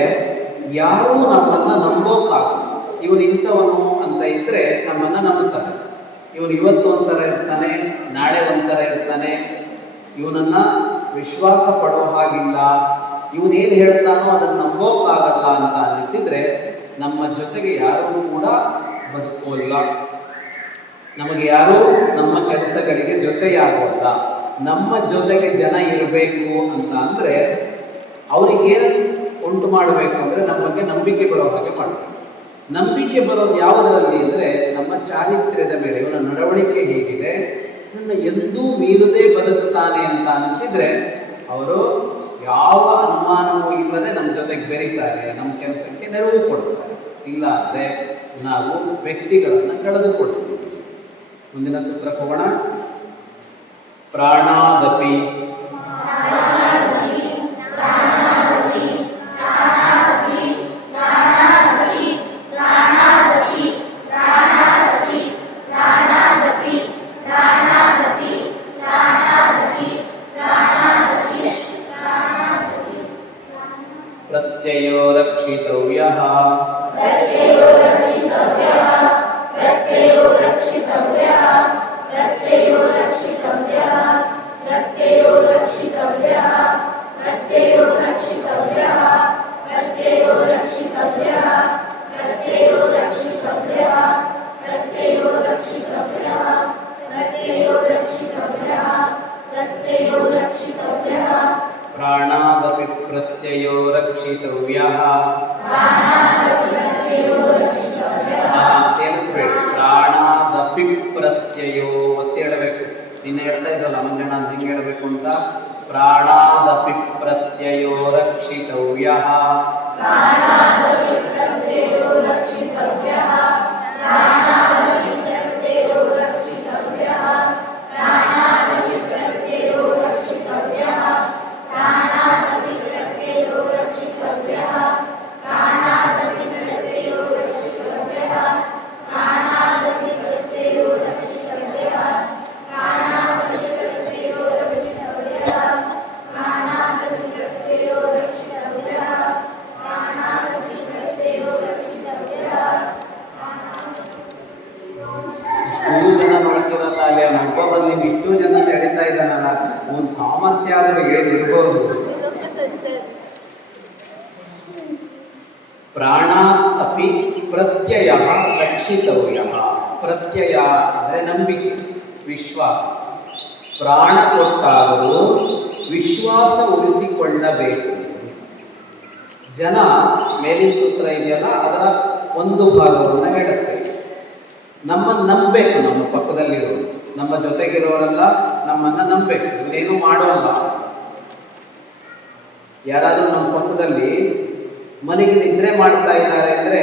ಯಾರೂ ನಮ್ಮನ್ನು ನಂಬೋಕ್ಕಾಗಲ್ಲ. ಇವನು ಇಂಥವನು ಅಂತ ಇದ್ದರೆ ನಮ್ಮನ್ನು ನಂಬುತ್ತಾನೆ. ಇವನು ಇವತ್ತು ಒಂಥರ ಇರ್ತಾನೆ, ನಾಳೆ ಒಂಥರ ಇರ್ತಾನೆ, ಇವನನ್ನು ವಿಶ್ವಾಸ ಪಡೋ ಹಾಗಿಲ್ಲ, ಇವನೇನು ಹೇಳ್ತಾನೋ ಅದನ್ನು ನಂಬೋಕ್ಕಾಗಲ್ಲ ಅಂತ ಅನ್ನಿಸಿದರೆ ನಮ್ಮ ಜೊತೆಗೆ ಯಾರೂ ಕೂಡ ಬದುಕೋಲ್ಲ. ನಮಗೆ ಯಾರೂ ನಮ್ಮ ಕೆಲಸಗಳಿಗೆ ಜೊತೆಯಾಗೋಲ್ಲ. ನಮ್ಮ ಜೊತೆಗೆ ಜನ ಇರಬೇಕು ಅಂತ ಅಂದರೆ ಅವರಿಗೇನು ಉಂಟು ಮಾಡಬೇಕು ಅಂದರೆ ನಮ್ಮ ಬಗ್ಗೆ ನಂಬಿಕೆ ಬರೋ ಹಾಗೆ ಮಾಡಬೇಕು. ನಂಬಿಕೆ ಬರೋದು ಯಾವುದರಲ್ಲಿ ಅಂದರೆ ನಮ್ಮ ಚಾರಿತ್ರ್ಯದ ಮೇಲೆ. ಇವನ ನಡವಳಿಕೆ ಹೇಗಿದೆ, ನನ್ನ ಎಂದೂ ಮೀರದೇ ಬದುಕುತ್ತಾನೆ ಅಂತ ಅನಿಸಿದರೆ ಅವರು ಯಾವ ಅನುಮಾನವೂ ಇಲ್ಲದೆ ನಮ್ಮ ಜೊತೆಗೆ ಬೆರೀತಾರೆ, ನಮ್ಮ ಕೆಲಸಕ್ಕೆ ನೆರವು ಕೊಡ್ತಾರೆ. ಇಲ್ಲ ಅಂದರೆ ನಾವು ವ್ಯಕ್ತಿಗಳನ್ನು ಕಳೆದುಕೊಳ್ತೀವಿ. ಮುಂದಿನ ಸೂತ್ರಕ್ಕೆ ಹೋಗೋಣ. ಪ್ರಾಣಾದಪಿ ಪ್ರತ್ಯಯೋ ರಕ್ಷಿತವ್ಯಃ. ಪ್ರಾಣಾದಪಿ ಪ್ರತ್ಯಯೋ ರಕ್ಷಿತವ್ಯಃ. ಕೇಳಿಸ್ಬೇಡಿ, ಪ್ರಾಣಾದಪಿ ಪ್ರತ್ಯಯೋ ಒತ್ತಿ ಹೇಳಬೇಕು. ನಿನ್ನೆ ಹೇಳ್ತಾ ಇದ್ರಲ್ಲ ಮಂಜಣ್ಣ ಅಂತ ಹೆಂಗೆ ಹೇಳಬೇಕು ಅಂತ. ಪ್ರಾಣಾದಪಿ ಪ್ರತ್ಯಯೋ ರಕ್ಷಿತವ್ಯಃ. ಇಷ್ಟು ಜನ ಎಳಿತಾ ಇದ್ದಾನಲ್ಲ, ಅವನ ಸಾಮರ್ಥ್ಯ ಆದರೂ ಏನಿರ್ಬೋದು. ಪ್ರಾಣ ಅಪಿ ಪ್ರತ್ಯಯ ರಕ್ಷಿತವ್ಯ. ಪ್ರತ್ಯಯ ಅಂದರೆ ನಂಬಿಕೆ, ವಿಶ್ವಾಸ. ಪ್ರಾಣ ಕೊಟ್ಟಾದರೂ ವಿಶ್ವಾಸ ಉಳಿಸಿಕೊಳ್ಳಬೇಕು. ಜನ ಮೇಲಿನ ಸೂತ್ರ ಇದೆಯಲ್ಲ ಅದರ ಒಂದು ಭಾಗವನ್ನು ಹೇಳುತ್ತೆ. ನಮ್ಮನ್ನು ನಂಬಬೇಕು. ನಮ್ಮ ಪಕ್ಕದಲ್ಲಿರೋರು, ನಮ್ಮ ಜೊತೆಗಿರೋರೆಲ್ಲ ನಮ್ಮನ್ನು ನಂಬಬೇಕು. ಇವನೇನು ಮಾಡೋಲ್ಲ. ಯಾರಾದರೂ ನಮ್ಮ ಪಕ್ಕದಲ್ಲಿ ಮನೆಗೆ ನಿದ್ರೆ ಮಾಡ್ತಾ ಇದ್ದಾರೆ ಅಂದರೆ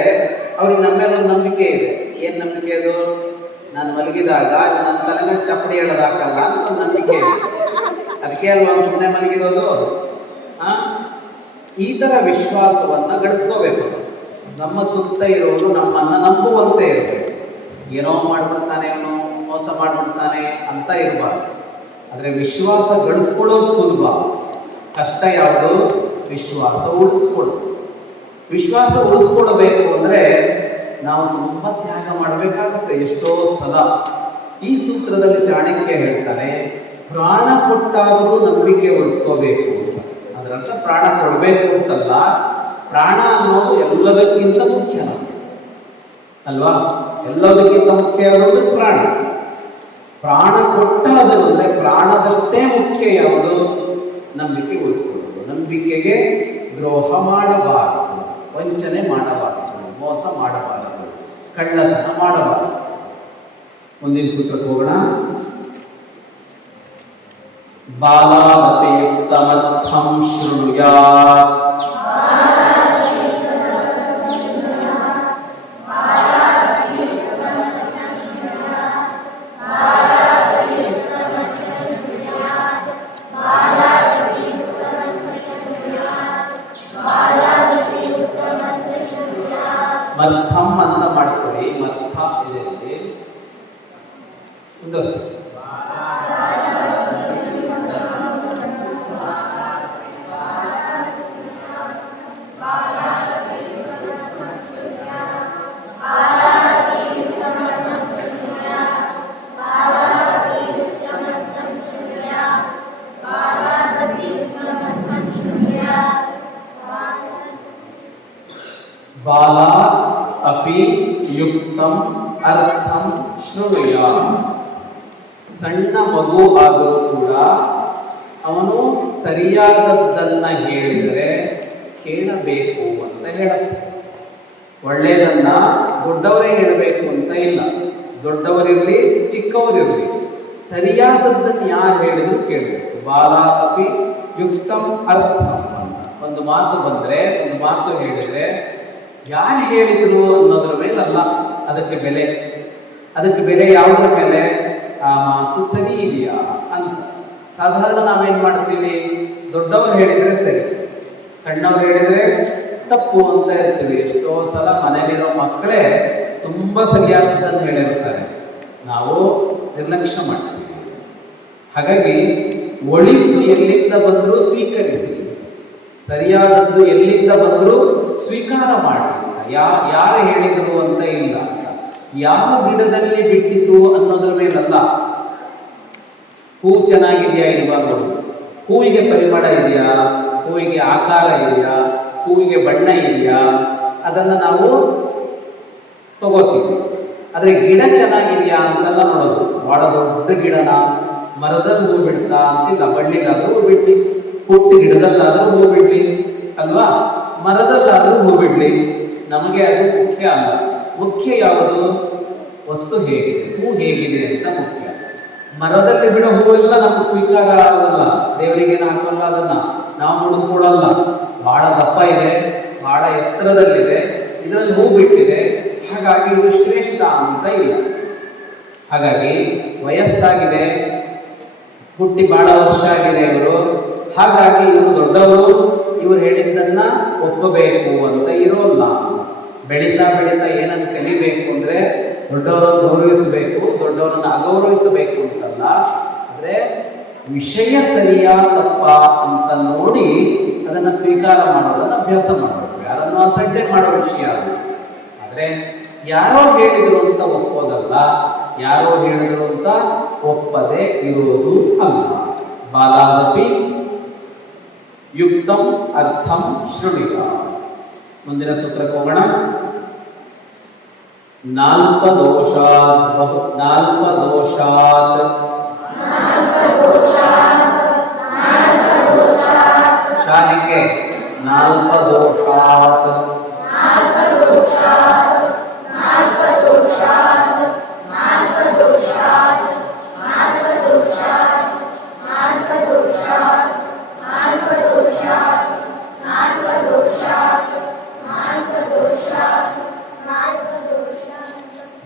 ಅವ್ರಿಗೆ ನಮ್ಮ ಮೇಲೆ ಒಂದು ನಂಬಿಕೆ ಇದೆ. ಏನು ನಂಬಿಕೆ ಅದು? ನಾನು ಮಲಗಿದಾಗ ನನ್ನ ತಲೆ ಮೇಲೆ ಚಪ್ಪಡಿ ಹೇಳೋದಾಕಲ್ಲ ಅಂತ ಒಂದು ನಂಬಿಕೆ ಇದೆ. ಅದಕ್ಕೆ ಅಲ್ವಾ ಸುಮ್ಮನೆ ಮಲಗಿರೋದು. ಈ ಥರ ವಿಶ್ವಾಸವನ್ನು ಗಳಿಸ್ಕೋಬೇಕು. ನಮ್ಮ ಸುತ್ತ ಇರೋರು ನಮ್ಮನ್ನು ನಂಬುವಂತೆ ಇರಬೇಕು. ಏನೋ ಮಾಡಿಬಿಡ್ತಾನೆ, ಅವನು ಮೋಸ ಮಾಡಿಬಿಡ್ತಾನೆ ಅಂತ ಇರಬಾರ್ದು. ಆದರೆ ವಿಶ್ವಾಸ ಗಳಿಸ್ಕೊಳ್ಳೋದು ಸುಲಭ, ಕಷ್ಟ ಯಾವುದು? ವಿಶ್ವಾಸ ಉಳಿಸ್ಕೊಳ್ಳೋದು. ವಿಶ್ವಾಸ ಉಳಿಸ್ಕೊಳ್ಬೇಕು ಅಂದರೆ ನಾವು ತುಂಬ ತ್ಯಾಗ ಮಾಡಬೇಕಾಗುತ್ತೆ. ಎಷ್ಟೋ ಸಲ ಈ ಸೂತ್ರದಲ್ಲಿ ಚಾಣಕ್ಯ ಹೇಳ್ತಾನೆ, ಪ್ರಾಣ ಕೊಟ್ಟಾದರೂ ನಂಬಿಕೆ ಉಳಿಸ್ಕೋಬೇಕು ಅಂತ. ಅದರರ್ಥ ಪ್ರಾಣ ಕೊಡಬೇಕು ಅಂತಲ್ಲ, ಪ್ರಾಣ ಅನ್ನೋದು ಎಲ್ಲದಕ್ಕಿಂತ ಮುಖ್ಯ ನಮಗೆ ಅಲ್ವಾ. ಎಲ್ಲದಕ್ಕಿಂತ ಮುಖ್ಯ ಇರೋದು ಪ್ರಾಣ. ಪ್ರಾಣ ಕೊಟ್ಟಾದರೂ ಅಂದರೆ ಪ್ರಾಣದಷ್ಟೇ ಮುಖ್ಯ ಯಾವುದು? ನಂಬಿಕೆ ಉಳಿಸ್ಕೊಳ್ಳೋದು. ನಂಬಿಕೆಗೆ ದ್ರೋಹ ಮಾಡಬಾರದು, ವಂಚನೆ ಮಾಡಬಾರದು, ಮೋಸ ಮಾಡಬಾರದು, ಕಳ್ಳತನ ಮಾಡಬಾರದು. ಮುಂದಿನ ಸೂತ್ರಕ್ಕೆ ಹೋಗೋಣ. ಬಾಲಾದಪಿ ಯುಕ್ತಮರ್ಥಂ ಶೃಣುಯಾತ್. ಮರ್ಥಂ ಅಂತ ಮಾಡ್ಕೊಳ್ಳಿ. ಮರ್ಥ ಇದೆ ಅಲ್ಲಿ ಒಂದಷ್ಟು. ಬಾಲ ಅಪಿ ಯುಕ್ತಂ ಅರ್ಥಂ ಶೃಣುಯಾತ್. ಸಣ್ಣ ಮಗು ಆದರೂ ಕೂಡ ಅವನು ಸರಿಯಾದದ್ದನ್ನ ಹೇಳಿದರೆ ಕೇಳಬೇಕು ಅಂತ ಹೇಳುತ್ತೆ. ಒಳ್ಳೆಯದನ್ನ ದೊಡ್ಡವರೇ ಹೇಳಬೇಕು ಅಂತ ಇಲ್ಲ. ದೊಡ್ಡವರಿರಲಿ ಚಿಕ್ಕವರಿರಲಿ ಸರಿಯಾದದ್ದನ್ನು ಯಾರು ಹೇಳಿದ್ರು ಕೇಳಬೇಕು. ಬಾಲ ಅಪಿ ಯುಕ್ತಂ ಅರ್ಥಂ ಅಂತ ಒಂದು ಮಾತು ಬಂದರೆ, ಒಂದು ಮಾತು ಹೇಳಿದರೆ ಯಾರು ಹೇಳಿದ್ರು ಅನ್ನೋದ್ರ ಮೇಲಲ್ಲ ಅದಕ್ಕೆ ಬೆಲೆ. ಅದಕ್ಕೆ ಬೆಲೆ ಯಾವುದ್ರ ಮೇಲೆ? ಆ ಮಾತು ಸರಿ ಇದೆಯಾ ಅಂತ. ಸಾಧಾರಣ ನಾವೇನ್ ಮಾಡ್ತೀವಿ, ದೊಡ್ಡವರು ಹೇಳಿದ್ರೆ ಸರಿ, ಸಣ್ಣವ್ರು ಹೇಳಿದ್ರೆ ತಪ್ಪು ಅಂತ ಇರ್ತೀವಿ. ಎಷ್ಟೋ ಸಲ ಮನೆಯಲ್ಲಿರೋ ಮಕ್ಕಳೇ ತುಂಬಾ ಸರಿಯಾದದ್ದನ್ನು ಹೇಳಿರ್ತಾರೆ, ನಾವು ನಿರ್ಲಕ್ಷ್ಯ ಮಾಡ್ತೀವಿ. ಹಾಗಾಗಿ ಒಳಿತು ಎಲ್ಲಿಂದ ಬಂದರೂ ಸ್ವೀಕರಿಸಿ, ಸರಿಯಾದದ್ದು ಎಲ್ಲಿಂದ ಬಂದರೂ ಸ್ವೀಕಾರ ಮಾಡಿ. ಯಾರು ಹೇಳಿದರು ಅಂತ ಇಲ್ಲ, ಯಾವ ಗಿಡದಲ್ಲಿ ಬಿಟ್ಟಿತು ಅನ್ನೋದ್ರ ಮೇಲಲ್ಲ. ಹೂ ಚೆನ್ನಾಗಿದೆಯಾ ಇಲ್ವಾ ನೋಡಿ. ಹೂವಿಗೆ ಪರಿಮಳ ಇದೆಯಾ, ಹೂವಿಗೆ ಆಕಾರ ಇದೆಯಾ, ಹೂವಿಗೆ ಬಣ್ಣ ಇದೆಯಾ, ಅದನ್ನು ನಾವು ತಗೋತೀವಿ. ಆದರೆ ಗಿಡ ಚೆನ್ನಾಗಿದೆಯಾ ಅಂತೆಲ್ಲ ನೋಡೋದು. ಬಹಳ ದೊಡ್ಡ ಗಿಡನ, ಮರದಲ್ಲಿ ಹೂ ಬಿಡ್ತಾ ಅಂತಿಲ್ಲ, ಬಳ್ಳಿಗಾದ್ರೂ ಹೂ ಬಿಡ್ಲಿ, ಪುಟ್ಟ ಗಿಡದಲ್ಲಾದ್ರೂ ಹೂ ಬಿಡ್ಲಿ ಅಲ್ವಾ, ಮರದಲ್ಲಾದ್ರೂ ಹೂ ಬಿಡ್ಲಿ, ನಮಗೆ ಅದು ಮುಖ್ಯ ಅಲ್ಲ. ಮುಖ್ಯ ಯಾವುದು? ವಸ್ತು ಹೇಗಿದೆ, ಹೂ ಹೇಗಿದೆ ಅಂತ ಮುಖ್ಯ. ಮರದಲ್ಲಿ ಬಿಡೋ ಹೂವೆಲ್ಲ ನಮ್ಗೆ ಸ್ವೀಕಾರ ಆಗಲ್ಲ, ದೇವರಿಗೆ ಹಾಕಲ್ಲ, ಅದನ್ನ ನಾವು ಮುಡಿದುಕೊಡಲ್ಲ. ಬಹಳ ದಪ್ಪ ಇದೆ, ಬಹಳ ಎತ್ತರದಲ್ಲಿದೆ, ಇದರಲ್ಲಿ ಹೂ ಬಿಟ್ಟಿದೆ, ಹಾಗಾಗಿ ಇದು ಶ್ರೇಷ್ಠ ಅಂತ ಇಲ್ಲ. ಹಾಗಾಗಿ ವಯಸ್ಸಾಗಿದೆ, ಹುಟ್ಟಿ ಬಹಳ ವರ್ಷ ಆಗಿದೆ ಇವರು, ಹಾಗಾಗಿ ಇವರು ದೊಡ್ಡವರು, ಇವರು ಹೇಳಿದ್ದನ್ನ ಒಪ್ಪಬೇಕು ಅಂತ ಇರೋಲ್ಲ. ಬೆಳೀತಾ ಬೆಳೀತಾ ಏನನ್ನು ಕಲಿಬೇಕು ಅಂದ್ರೆ ದೊಡ್ಡವರನ್ನು ಗೌರವಿಸಬೇಕು, ದೊಡ್ಡವರನ್ನು ಅಗೌರವಿಸಬೇಕು ಅಂತಲ್ಲ. ಆದರೆ ವಿಷಯ ಸರಿಯಾ ತಪ್ಪ ಅಂತ ನೋಡಿ ಅದನ್ನು ಸ್ವೀಕಾರ ಮಾಡೋದನ್ನು ಅಭ್ಯಾಸ ಮಾಡಬೇಕು. ಯಾರನ್ನು ಅಸಡ್ಡೆ ಮಾಡೋ ವಿಷಯ ಅದು. ಆದರೆ ಯಾರೋ ಹೇಳಿದ್ರು ಅಂತ ಒಪ್ಪೋದಲ್ಲ, ಯಾರೋ ಹೇಳಿದ್ರು ಅಂತ ಒಪ್ಪದೆ ಇರೋದು ಅಲ್ಲ. ಬಾಲಾದಪಿ ಯುಕ್ತಂ ಅರ್ಥಂ ಶೃಣುಯಾತ್. ಮುಂದಿನ ಸೂತ್ರಕ್ಕೆ ಹೋಗೋಣ. ನಾಲ್ಪದೋಷಾತ್ ಶಾಲಿಕೆ ನಾಲ್ಪದೋಷಾತ್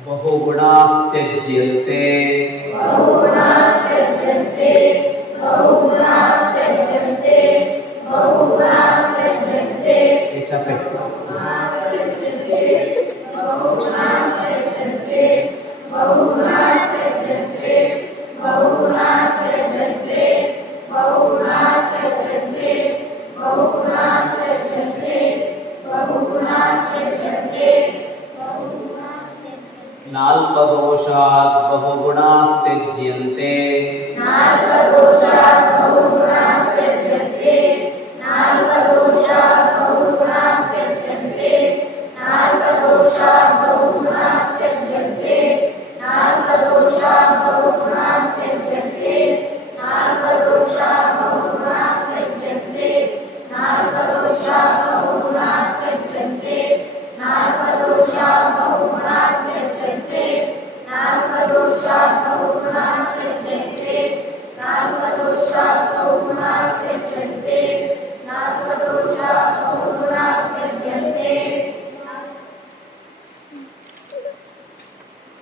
ಬಹುಗುಣಾಸ್ತ್ಯಜ್ಯಂತೆ ये चापे ನಾಲ್ಪದೋಷಾತ್ ಬಹುಗುಣಾಸ್ತ್ಯಜ್ಯಂತೆ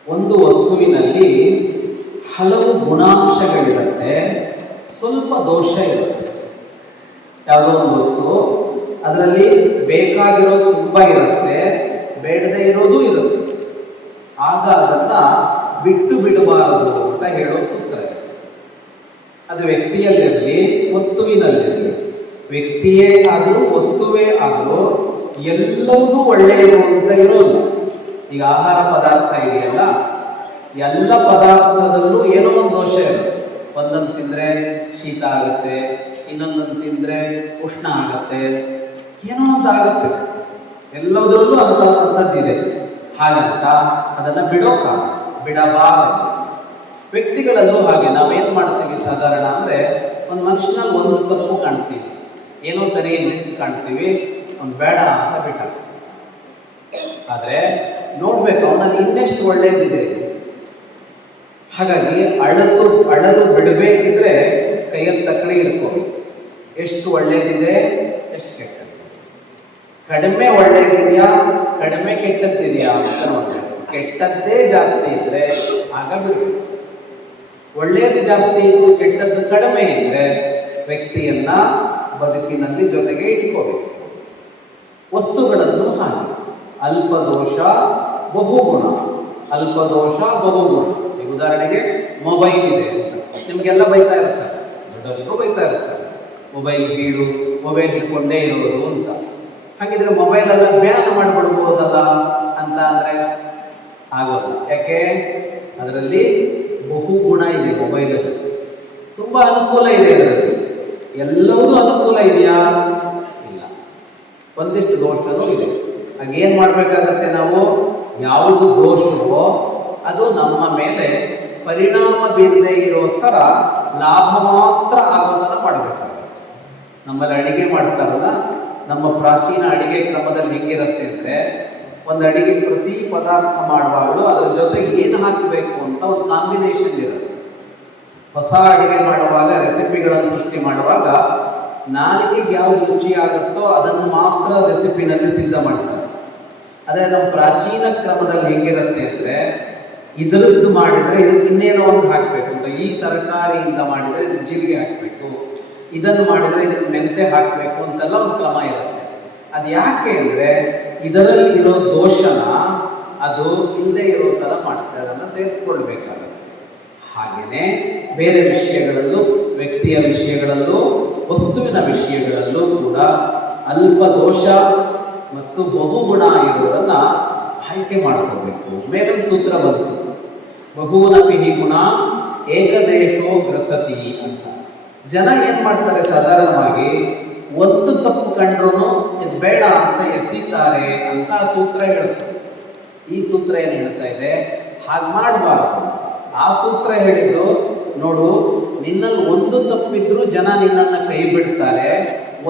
ಒಂದು ವಸ್ತುವಿನಲ್ಲಿ ಹಲವು ಗುಣಾಂಶಗಳಿರುತ್ತೆ, ಸ್ವಲ್ಪ ದೋಷ ಇರುತ್ತೆ. ಯಾವುದೋ ಒಂದು ವಸ್ತು ಅದರಲ್ಲಿ ಬೇಕಾಗಿರೋದು ತುಂಬ ಇರುತ್ತೆ, ಬೇಡದೇ ಇರೋದು ಇರುತ್ತೆ. ಆಗ ಅದನ್ನ ಬಿಟ್ಟು ಬಿಡಬಾರದು ಅಂತ ಹೇಳೋ ಸೂತ್ರ ಇದೆ. ಅದು ವ್ಯಕ್ತಿಯಲ್ಲಿರಲಿ ವಸ್ತುವಿನಲ್ಲಿರಲಿ, ವ್ಯಕ್ತಿಯೇ ಆದರೂ ವಸ್ತುವೇ ಆದರೂ ಎಲ್ಲವೂ ಒಳ್ಳೆಯದು ಅಂತ ಇರೋಲ್ಲ. ಈಗ ಆಹಾರ ಪದಾರ್ಥ ಇದೆಯಲ್ಲ, ಎಲ್ಲ ಪದಾರ್ಥದಲ್ಲೂ ಏನೋ ಒಂದು ದೋಷ ಇರುತ್ತೆ. ಒಂದನ್ನು ತಿಂದರೆ ಶೀತ ಆಗುತ್ತೆ, ಇನ್ನೊಂದನ್ನು ತಿಂದರೆ ಉಷ್ಣ ಆಗುತ್ತೆ, ಏನೋ ಒಂದು ಆಗುತ್ತೆ. ಎಲ್ಲದರಲ್ಲೂ ಅಂಥದ್ದಿದೆ. ಹಾಗಂತ ಅದನ್ನು ಬಿಡಬಾರದು. ವ್ಯಕ್ತಿಗಳಲ್ಲೂ ಹಾಗೆ ನಾವೇನು ಮಾಡ್ತೀವಿ ಸಾಧಾರಣ ಅಂದರೆ, ಒಂದು ಮನುಷ್ಯನಲ್ಲಿ ಒಂದು ತಪ್ಪು ಕಾಣ್ತೀವಿ, ಏನೋ ಸರಿ ಅಂತ ಕಾಣ್ತೀವಿ, ಒಂದು ಬೇಡ ಅಂತ ಬಿಟ್ಟಾಗ್ತೀವಿ. ಆದರೆ ನೋಡ್ಬೇಕು ಅವನಲ್ಲಿ ಇನ್ನೆಷ್ಟು ಒಳ್ಳೇದಿದೆ. ಹಾಗಾಗಿ ಅಳದು ಬಿಡಬೇಕಿದ್ರೆ ಕೈಯಲ್ಲಿ ತಕ್ಕಡಿ ಹಿಡ್ಕೊಳ್ಳಿ, ಎಷ್ಟು ಒಳ್ಳೇದಿದೆ ಎಷ್ಟು ಕೆಟ್ಟದ್ದು, ಕಡಿಮೆ ಒಳ್ಳೇದಿದೆಯಾ ಕಡಿಮೆ ಕೆಟ್ಟದ್ದಿದೆಯಾ ಅಂತ ನೋಡ್ಬೇಕು. ಕೆಟ್ಟದ್ದೇ ಜಾಸ್ತಿ ಇದ್ರೆ ಆಗ ಬಿಡಬೇಕು. ಒಳ್ಳೇದು ಜಾಸ್ತಿ ಇದ್ದು ಕೆಟ್ಟದ್ದು ಕಡಿಮೆ ಇದ್ರೆ ವ್ಯಕ್ತಿಯನ್ನ ಬದುಕಿನಲ್ಲಿ ಜೊತೆಗೆ ಇಟ್ಕೋಬೇಕು. ವಸ್ತುಗಳನ್ನು ಹಾಗೆ ಅಲ್ಪದೋಷ ಬಹುಗುಣ, ಅಲ್ಪದೋಷ ಬಹುಗುಣ. ಈಗ ಉದಾಹರಣೆಗೆ ಮೊಬೈಲ್ ಇದೆ ಅಂತ ನಿಮಗೆಲ್ಲ ಬೈತಾ ಇರ್ತಾರೆ, ದೊಡ್ಡವರಿಗೂ ಬೈತಾ ಇರ್ತಾರೆ, ಮೊಬೈಲ್ ಬೀಳು, ಮೊಬೈಲ್ ಹಿಡ್ಕೊಂಡೇ ಇರೋದು ಅಂತ. ಹಾಗಿದ್ರೆ ಮೊಬೈಲೆಲ್ಲ ಬ್ಯಾನ್ ಮಾಡಿಬಿಡ್ಬೋದಲ್ಲ ಅಂತ ಅಂದರೆ ಆಗೋದು. ಯಾಕೆ? ಅದರಲ್ಲಿ ಬಹುಗುಣ ಇದೆ. ಮೊಬೈಲಲ್ಲಿ ತುಂಬ ಅನುಕೂಲ ಇದೆ. ಅದರಲ್ಲಿ ಎಲ್ಲವೂ ಅನುಕೂಲ ಇದೆಯಾ? ಇಲ್ಲ, ಒಂದಿಷ್ಟು ದೋಷನೂ ಇದೆ. ಹಾಗೇನು ಮಾಡಬೇಕಾಗತ್ತೆ ನಾವು? ಯಾವುದು ದೋಷವೋ ಅದು ನಮ್ಮ ಮೇಲೆ ಪರಿಣಾಮ ಬೀರದೇ ಇರೋ ಥರ ಲಾಭ ಮಾತ್ರ ಆಗೋ ಥರ ಮಾಡಬೇಕಾಗತ್ತೆ. ನಮ್ಮಲ್ಲಿ ಅಡಿಗೆ ಮಾಡ್ತಾರಲ್ಲ, ನಮ್ಮ ಪ್ರಾಚೀನ ಅಡಿಗೆ ಕ್ರಮದಲ್ಲಿ ಹೆಂಗಿರುತ್ತೆ ಅಂದರೆ, ಒಂದು ಅಡಿಗೆ ಪ್ರತಿ ಪದಾರ್ಥ ಮಾಡುವಾಗಲೂ ಅದರ ಜೊತೆಗೆ ಏನು ಹಾಕಬೇಕು ಅಂತ ಒಂದು ಕಾಂಬಿನೇಷನ್ ಇರುತ್ತೆ. ಹೊಸ ಅಡಿಗೆ ಮಾಡುವಾಗ, ರೆಸಿಪಿಗಳನ್ನು ಸೃಷ್ಟಿ ಮಾಡುವಾಗ ನಾಲಿಗೆಗೆ ಯಾವುದು ರುಚಿ ಆಗುತ್ತೋ ಅದನ್ನು ಮಾತ್ರ ರೆಸಿಪಿನಲ್ಲಿ ಸಿದ್ಧ ಮಾಡ್ತಾರೆ. ಅದೇ ನಮ್ಮ ಪ್ರಾಚೀನ ಕ್ರಮದಲ್ಲಿ ಹೆಂಗಿರುತ್ತೆ ಅಂದರೆ, ಇದರದ್ದು ಮಾಡಿದರೆ ಇದಕ್ಕೆ ಇನ್ನೇನೋ ಒಂದು ಹಾಕಬೇಕು ಅಂತ, ಈ ತರಕಾರಿಯಿಂದ ಮಾಡಿದರೆ ಇದಕ್ಕೆ ಜೀರಿಗೆ ಹಾಕಬೇಕು, ಇದನ್ನು ಮಾಡಿದರೆ ಇದಕ್ಕೆ ಮೆಂತೆ ಹಾಕಬೇಕು ಅಂತೆಲ್ಲ ಒಂದು ಕ್ರಮ ಇರುತ್ತೆ. ಅದು ಯಾಕೆ ಅಂದರೆ ಇದರಲ್ಲಿ ಇರೋ ದೋಷನ ಅದು ಹಿಂದೆ ಇರೋ ಥರ ಮಾಡ್ತಾರೆ, ಅದನ್ನು ಸೇರಿಸ್ಕೊಳ್ಬೇಕಾಗುತ್ತೆ. ಹಾಗೆಯೇ ಬೇರೆ ವಿಷಯಗಳಲ್ಲೂ, ವ್ಯಕ್ತಿಯ ವಿಷಯಗಳಲ್ಲೂ, ವಸ್ತುವಿನ ವಿಷಯಗಳಲ್ಲೂ ಕೂಡ ಅಲ್ಪ ದೋಷ ಮತ್ತು ಬಹುಗುಣ ಇರೋದನ್ನು ಆಯ್ಕೆ ಮಾಡ್ಕೋಬೇಕು. ಮೇಲೊಂದು ಸೂತ್ರ ಬಂತು, ಬಹುಗುಣಪಿ ಗುಣ ಏಕದೇಶೋ ಗ್ರಸತಿ ಅಂತ. ಜನ ಏನು ಮಾಡ್ತಾರೆ ಸಾಧಾರಣವಾಗಿ, ಒಂದು ತಪ್ಪು ಕಂಡ್ರೂ ಇದು ಬೇಡ ಅಂತ ಎಸಿತಾರೆ ಅಂತ ಸೂತ್ರ ಹೇಳುತ್ತೆ. ಈ ಸೂತ್ರ ಏನು ಹೇಳ್ತಾ ಇದೆ? ಹಾಗೆ ಮಾಡಬಾರ್ದು. ಆ ಸೂತ್ರ ಹೇಳಿದ್ದು, ನೋಡು, ನಿನ್ನಲ್ಲಿ ಒಂದು ತಪ್ಪಿದ್ರೂ ಜನ ನಿನ್ನನ್ನು ಕೈ ಬಿಡ್ತಾರೆ,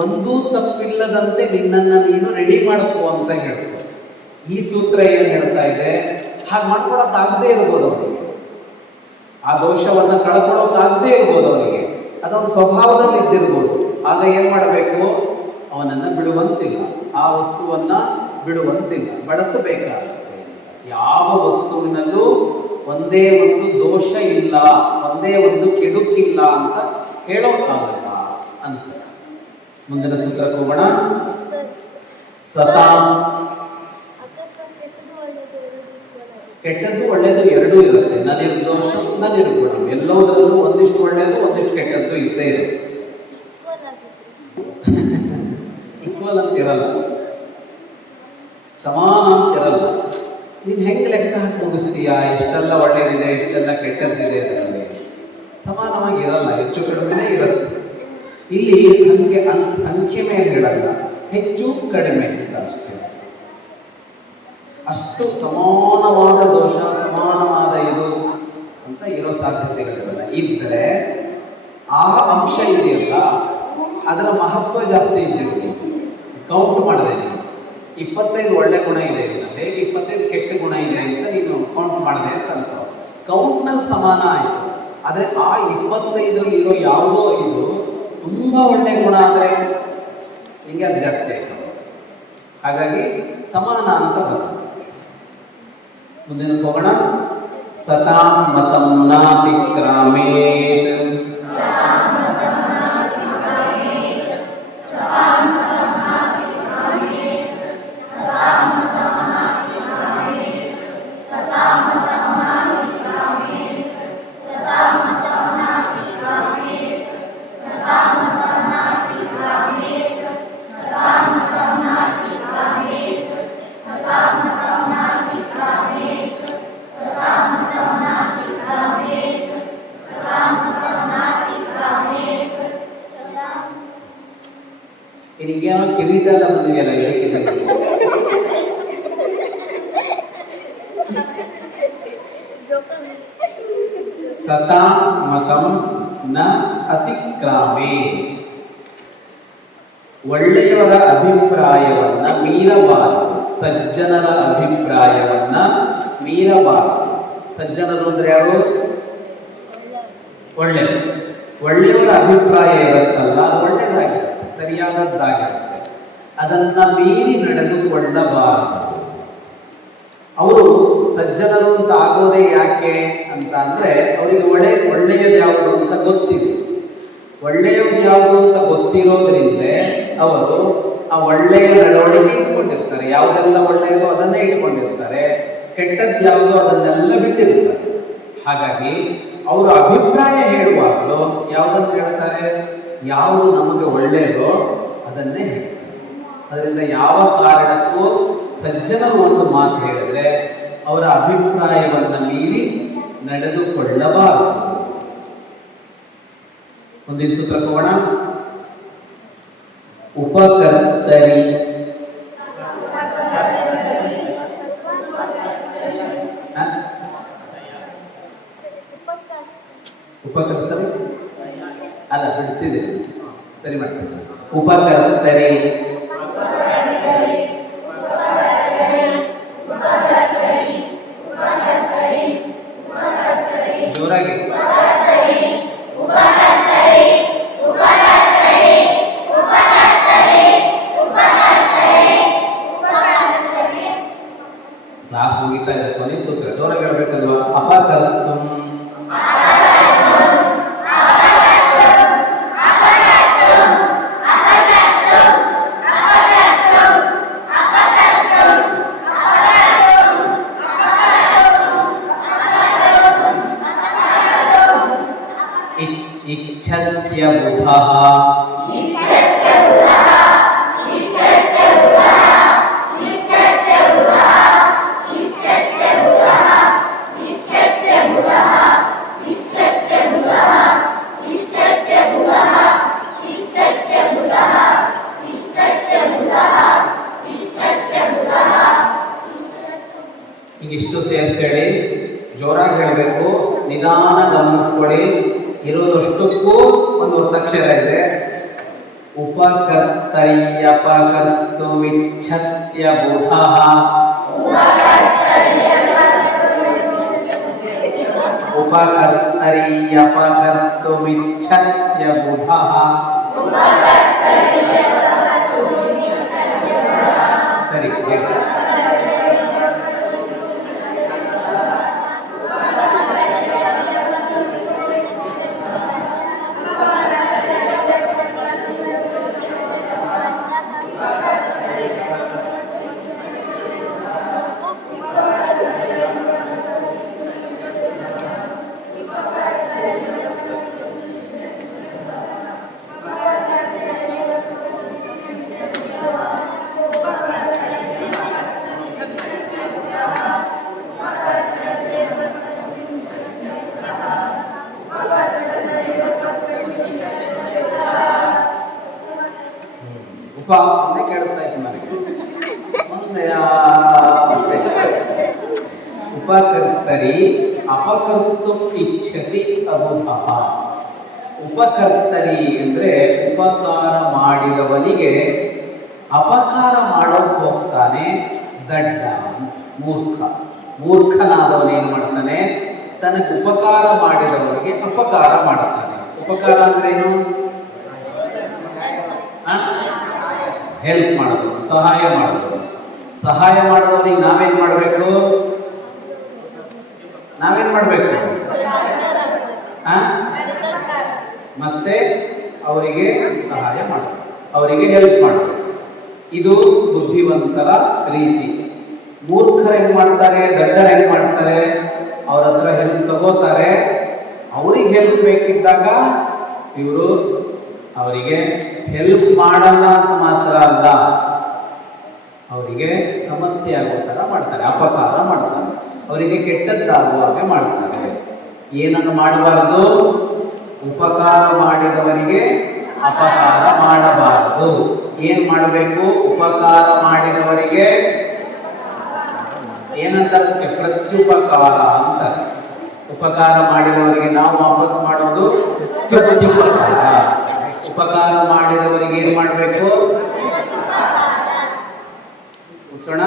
ಒಂದೂ ತಪ್ಪಿಲ್ಲದಂತೆ ನಿನ್ನನ್ನು ನೀನು ರೆಡಿ ಮಾಡ್ಕೋ ಅಂತ ಹೇಳ್ತಾರೆ. ಈ ಸೂತ್ರ ಏನು ಹೇಳ್ತಾ ಇದೆ? ಹಾಗೆ ಮಾಡ್ಕೊಳಕ್ಕಾಗದೇ ಇರ್ಬೋದು ಅವನಿಗೆ, ಆ ದೋಷವನ್ನು ಕಳ್ಕೊಳ್ಳೋಕ್ಕಾಗದೇ ಇರ್ಬೋದು ಅವನಿಗೆ, ಅದೊಂದು ಸ್ವಭಾವದಲ್ಲಿ ಇದ್ದಿರ್ಬೋದು. ಆಗ ಏನು ಮಾಡಬೇಕು? ಅವನನ್ನು ಬಿಡುವಂತಿಲ್ಲ, ಆ ವಸ್ತುವನ್ನು ಬಿಡುವಂತಿಲ್ಲ, ಬಳಸಬೇಕಾಗುತ್ತೆ. ಯಾವ ವಸ್ತುವಿನಲ್ಲೂ ಒಂದೇ ಒಂದು ದೋಷ ಇಲ್ಲ, ಒಂದೇ ಒಂದು ಕೆಡುಕಿಲ್ಲ ಅಂತ ಹೇಳೋಕ್ಕಾಗಲ್ಲ ಅನ್ಸುತ್ತೆ. ಮುಂದಿನ ಸೂತ್ರಕ್ಕೆ ಹೋಗೋಣ. ಸತಾಂ, ಕೆಟ್ಟದ್ದು ಒಳ್ಳೆಯದು ಎರಡೂ ಇರುತ್ತೆ. ನಿರ್ದೋಷ ನಿರ್ಗುಣ, ಎಲ್ಲದರಲ್ಲೂ ಒಂದಿಷ್ಟು ಒಳ್ಳೆಯದು ಒಂದಿಷ್ಟು ಕೆಟ್ಟದ್ದು ಇದ್ದೇ ಇರುತ್ತೆ. ಈಕ್ವಲ್ ಅಂತಿರಲ್ಲ, ಸಮಾನ ಅಂತಿರಲ್ಲ. ನೀನು ಹೆಂಗೆ ಲೆಕ್ಕ ಹಾಕಿ ಮುಗಿಸ್ತೀಯಾ? ಇಷ್ಟೆಲ್ಲ ಒಳ್ಳೆಯದಿದೆ, ಇಷ್ಟೆಲ್ಲ ಕೆಟ್ಟದ್ದಿದೆ ಅದರಲ್ಲಿ. ಸಮಾನವಾಗಿ ಇರಲ್ಲ, ಹೆಚ್ಚು ಕಡಿಮೆ ಇರುತ್ತೆ. ಇಲ್ಲಿ ಹಂಗೆ ಸಂಖ್ಯೆ ಮೇಲೆ ಹೇಳಲ್ಲ, ಹೆಚ್ಚು ಕಡಿಮೆ ಅಂತ ಅಷ್ಟೇ. ಅಷ್ಟು ಸಮಾನವಾದ ದೋಷ, ಸಮಾನವಾದ ಇದು ಅಂತ ಇರೋ ಸಾಧ್ಯತೆಗಳಿರಲ್ಲ. ಇದ್ದರೆ ಆ ಅಂಶ ಇದೆಯಲ್ಲ, ಅದರ ಮಹತ್ವ ಜಾಸ್ತಿ ಇದ್ದಿರಲಿ. ಕೌಂಟ್ ಮಾಡಿದೆ, 25 ಒಳ್ಳೆ ಗುಣ ಇದೆ ಇದರಲ್ಲಿ, 25 ಕೆಟ್ಟ ಗುಣ ಇದೆ ಅಂತ ನೀನು ಕೌಂಟ್ ಮಾಡಿದೆ ಅಂತ ಅನ್ಕೋ. ಕೌಂಟ್ನಲ್ಲಿ ಸಮಾನ ಆಯಿತು. ಆದರೆ ಆ 25ರಲ್ಲಿ ಇರೋ ಯಾವುದೋ ಇದು ತುಂಬ ಒಳ್ಳೆ ಗುಣ ಆದರೆ ನಿಮಗೆ ಅದು ಜಾಸ್ತಿ ಆಯಿತು. ಹಾಗಾಗಿ ಸಮಾನ ಅಂತ ಬರುತ್ತೆ. ಮುಂದಿನ ಹೋಗೋಣ. ಸತಾಂ ಮತಂ ನಾತಿಕ್ರಾಮೇತ್ ನಿನಗೇನೋ ಕಿರೀಟ ಎಲ್ಲ ಬಂದಿದೆಯಲ್ಲ, ಇದಕ್ಕೆ ಸತಾ ಮತಂ ನ ಅತಿಕ್ರಾಮೇ. ಒಳ್ಳೆಯವರ ಅಭಿಪ್ರಾಯವನ್ನ ಮೀರಬಾರದು, ಸಜ್ಜನರ ಅಭಿಪ್ರಾಯವನ್ನ ಮೀರಬಾರದು. ಸಜ್ಜನರು ಅಂದ್ರೆ ಯಾರು? ಒಳ್ಳೆಯವರ ಅಭಿಪ್ರಾಯ ಇರುತ್ತಲ್ಲ, ಅದು ಒಳ್ಳೆಯದಾಗಿರುತ್ತೆ, ಸರಿಯಾದದ್ದಾಗಿರುತ್ತೆ. ಅದನ್ನ ಮೀರಿ ನಡೆದುಕೊಳ್ಳಬಾರದು. ಅವರು ಸಜ್ಜನರು ಅಂತ ಆಗೋದೇ ಯಾಕೆ ಅಂತ ಅಂದ್ರೆ, ಅವರಿಗೆ ಒಳ್ಳೆಯದು ಯಾವುದು ಅಂತ ಗೊತ್ತಿದೆ. ಒಳ್ಳೆಯದು ಯಾವುದು ಅಂತ ಗೊತ್ತಿರೋದ್ರಿಂದ ಅವರು ಆ ಒಳ್ಳೆಯ ನಡವಳಿಕೆ ಇಟ್ಕೊಂಡಿರ್ತಾರೆ. ಯಾವುದೆಲ್ಲ ಒಳ್ಳೆಯದು ಅದನ್ನೇ ಇಟ್ಕೊಂಡಿರ್ತಾರೆ, ಕೆಟ್ಟದ್ದು ಯಾವುದು ಅದನ್ನೆಲ್ಲ ಬಿಟ್ಟಿರ್ತಾರೆ. ಹಾಗಾಗಿ ಅವರ ಅಭಿಪ್ರಾಯ ಹೇಳುವಾಗಲೂ ಯಾವುದನ್ನು ಹೇಳ್ತಾರೆ? ಯಾವುದು ನಮಗೆ ಒಳ್ಳೆಯದೋ ಅದನ್ನೇ ಹೇಳ್ತಾರೆ. ಅದರಿಂದ ಯಾವ ಕಾರಣಕ್ಕೂ ಸಜ್ಜನರು ಒಂದು ಮಾತು ಹೇಳಿದ್ರೆ ಅವರ ಅಭಿಪ್ರಾಯವನ್ನು ಮೀರಿ ನಡೆದುಕೊಳ್ಳಬಾರದು. ಮುಂದಿನ ಸೂತ್ರ ಹೋಗೋಣ. ಉಪಕರ್ತರಿ ಉಪಕರ್ತರಿ ಅಲ್ಲ, ಬಿಡಿಸಿದೆ, ಸರಿ ಮಾಡ್ತೇನೆ. ಉಪಕರ್ತರಿ ಜೋರಾಗಿ. ಕ್ಲಾಸ್ ಮುಗಿತಾ ಇದೆ, ಕೊನೆ ಸೂತ್ರ ಜೋರಾಗಿ ಹೇಳ್ಬೇಕಲ್ವಾ? ಅಪಕರ್ತುಂ ಇಚ್ಛತ್ಯ ಬುಧಃ ಇಷ್ಟು ಸೇರಿಸಿ ಜೋರಾಗಿ ಹೇಳಬೇಕು, ನಿಧಾನ ಗಮನಿಸ್ಕೊಳ್ಳಿ. ಇರೋದಷ್ಟಕ್ಕೂ ಒಂದು ಒತ್ತಕ್ಷರ ಇದೆ. ಉಪಕರ್ತರ್ಯಪಕರ್ತುಮಿಚ್ಛತ್ಯ ಬುಧಃ. ಉಪಕರ್ತರ್ಯಪಕರ್ತುಮಿಚ್ಛತ್ಯ ಬುಧಃ. ಸರಿ ಹೇಳಿ. ಅಂತ ಕೇಳಿಸ್ತಾ ಇತ್ತು ನನಗೆ. ಮುಂದೆ ಉಪಕರ್ತರಿ ಅಪಕರ್ತು ಇಚ್ಛತಿ ಅಬುಧಃ. ಉಪಕರ್ತರಿ ಅಂದ್ರೆ ಉಪಕಾರ ಮಾಡಿದವನಿಗೆ ಅಪಕಾರ ಮಾಡೋಕೆ ಹೋಗ್ತಾನೆ ದಡ್ಡ, ಮೂರ್ಖ. ಮೂರ್ಖನಾದವನು ಏನ್ ಮಾಡ್ತಾನೆ? ತನಗೆ ಉಪಕಾರ ಮಾಡಿದವನಿಗೆ ಅಪಕಾರ ಮಾಡ್ತಾನೆ. ಉಪಕಾರ ಅಂದ್ರೇನು? ಹೆಲ್ಪ್ ಮಾಡೋದು, ಸಹಾಯ ಮಾಡೋದು. ಸಹಾಯ ಮಾಡೋದವನಿಗೆ ನಾವೇನ್ ಮಾಡಬೇಕು? ಮತ್ತೆ ಅವರಿಗೆ ಸಹಾಯ ಮಾಡಬೇಕು, ಅವರಿಗೆ ಹೆಲ್ಪ್ ಮಾಡಬೇಕು. ಇದು ಬುದ್ಧಿವಂತರ ರೀತಿ. ಮೂರ್ಖರು ಹೆಂಗ್ ಮಾಡ್ತಾರೆ, ದಡ್ಡರು ಹೆಂಗ್ ಮಾಡ್ತಾರೆ? ಅವ್ರ ಹತ್ರ ಹೆಲ್ಪ್ ತಗೋತಾರೆ. ಅವ್ರಿಗೆ ಹೆಲ್ಪ್ ಬೇಕಿದ್ದಾಗ ಇವರು ಅವರಿಗೆ ಹೆಲ್ಪ್ ಮಾಡಲ್ಲ ಅಂತ ಮಾತ್ರ ಅಲ್ಲ, ಅವರಿಗೆ ಸಮಸ್ಯೆ ಆಗೋ ಥರ ಮಾಡ್ತಾರೆ, ಅಪಕಾರ ಮಾಡ್ತಾರೆ, ಅವರಿಗೆ ಕೆಟ್ಟದ್ದಾಗುವ ಹಾಗೆ ಮಾಡ್ತಾರೆ. ಏನನ್ನು ಮಾಡಬಾರದು? ಉಪಕಾರ ಮಾಡಿದವರಿಗೆ ಅಪಕಾರ ಮಾಡಬಾರದು. ಏನ್ ಮಾಡಬೇಕು? ಉಪಕಾರ ಮಾಡಿದವರಿಗೆ ಏನಂತಾರೆ? ಪ್ರತ್ಯುಪಕಾರ ಅಂತ. ಉಪಕಾರ ಮಾಡಿದವರಿಗೆ ನಾವು ವಾಪಸ್ ಮಾಡೋದು ಪ್ರತ್ಯುಪಕಾರ. ಉಪಕಾರ ಮಾಡಿದವರಿಗೆ ಏನ್ ಮಾಡಬೇಕು? ಉತ್ಸೋಣ.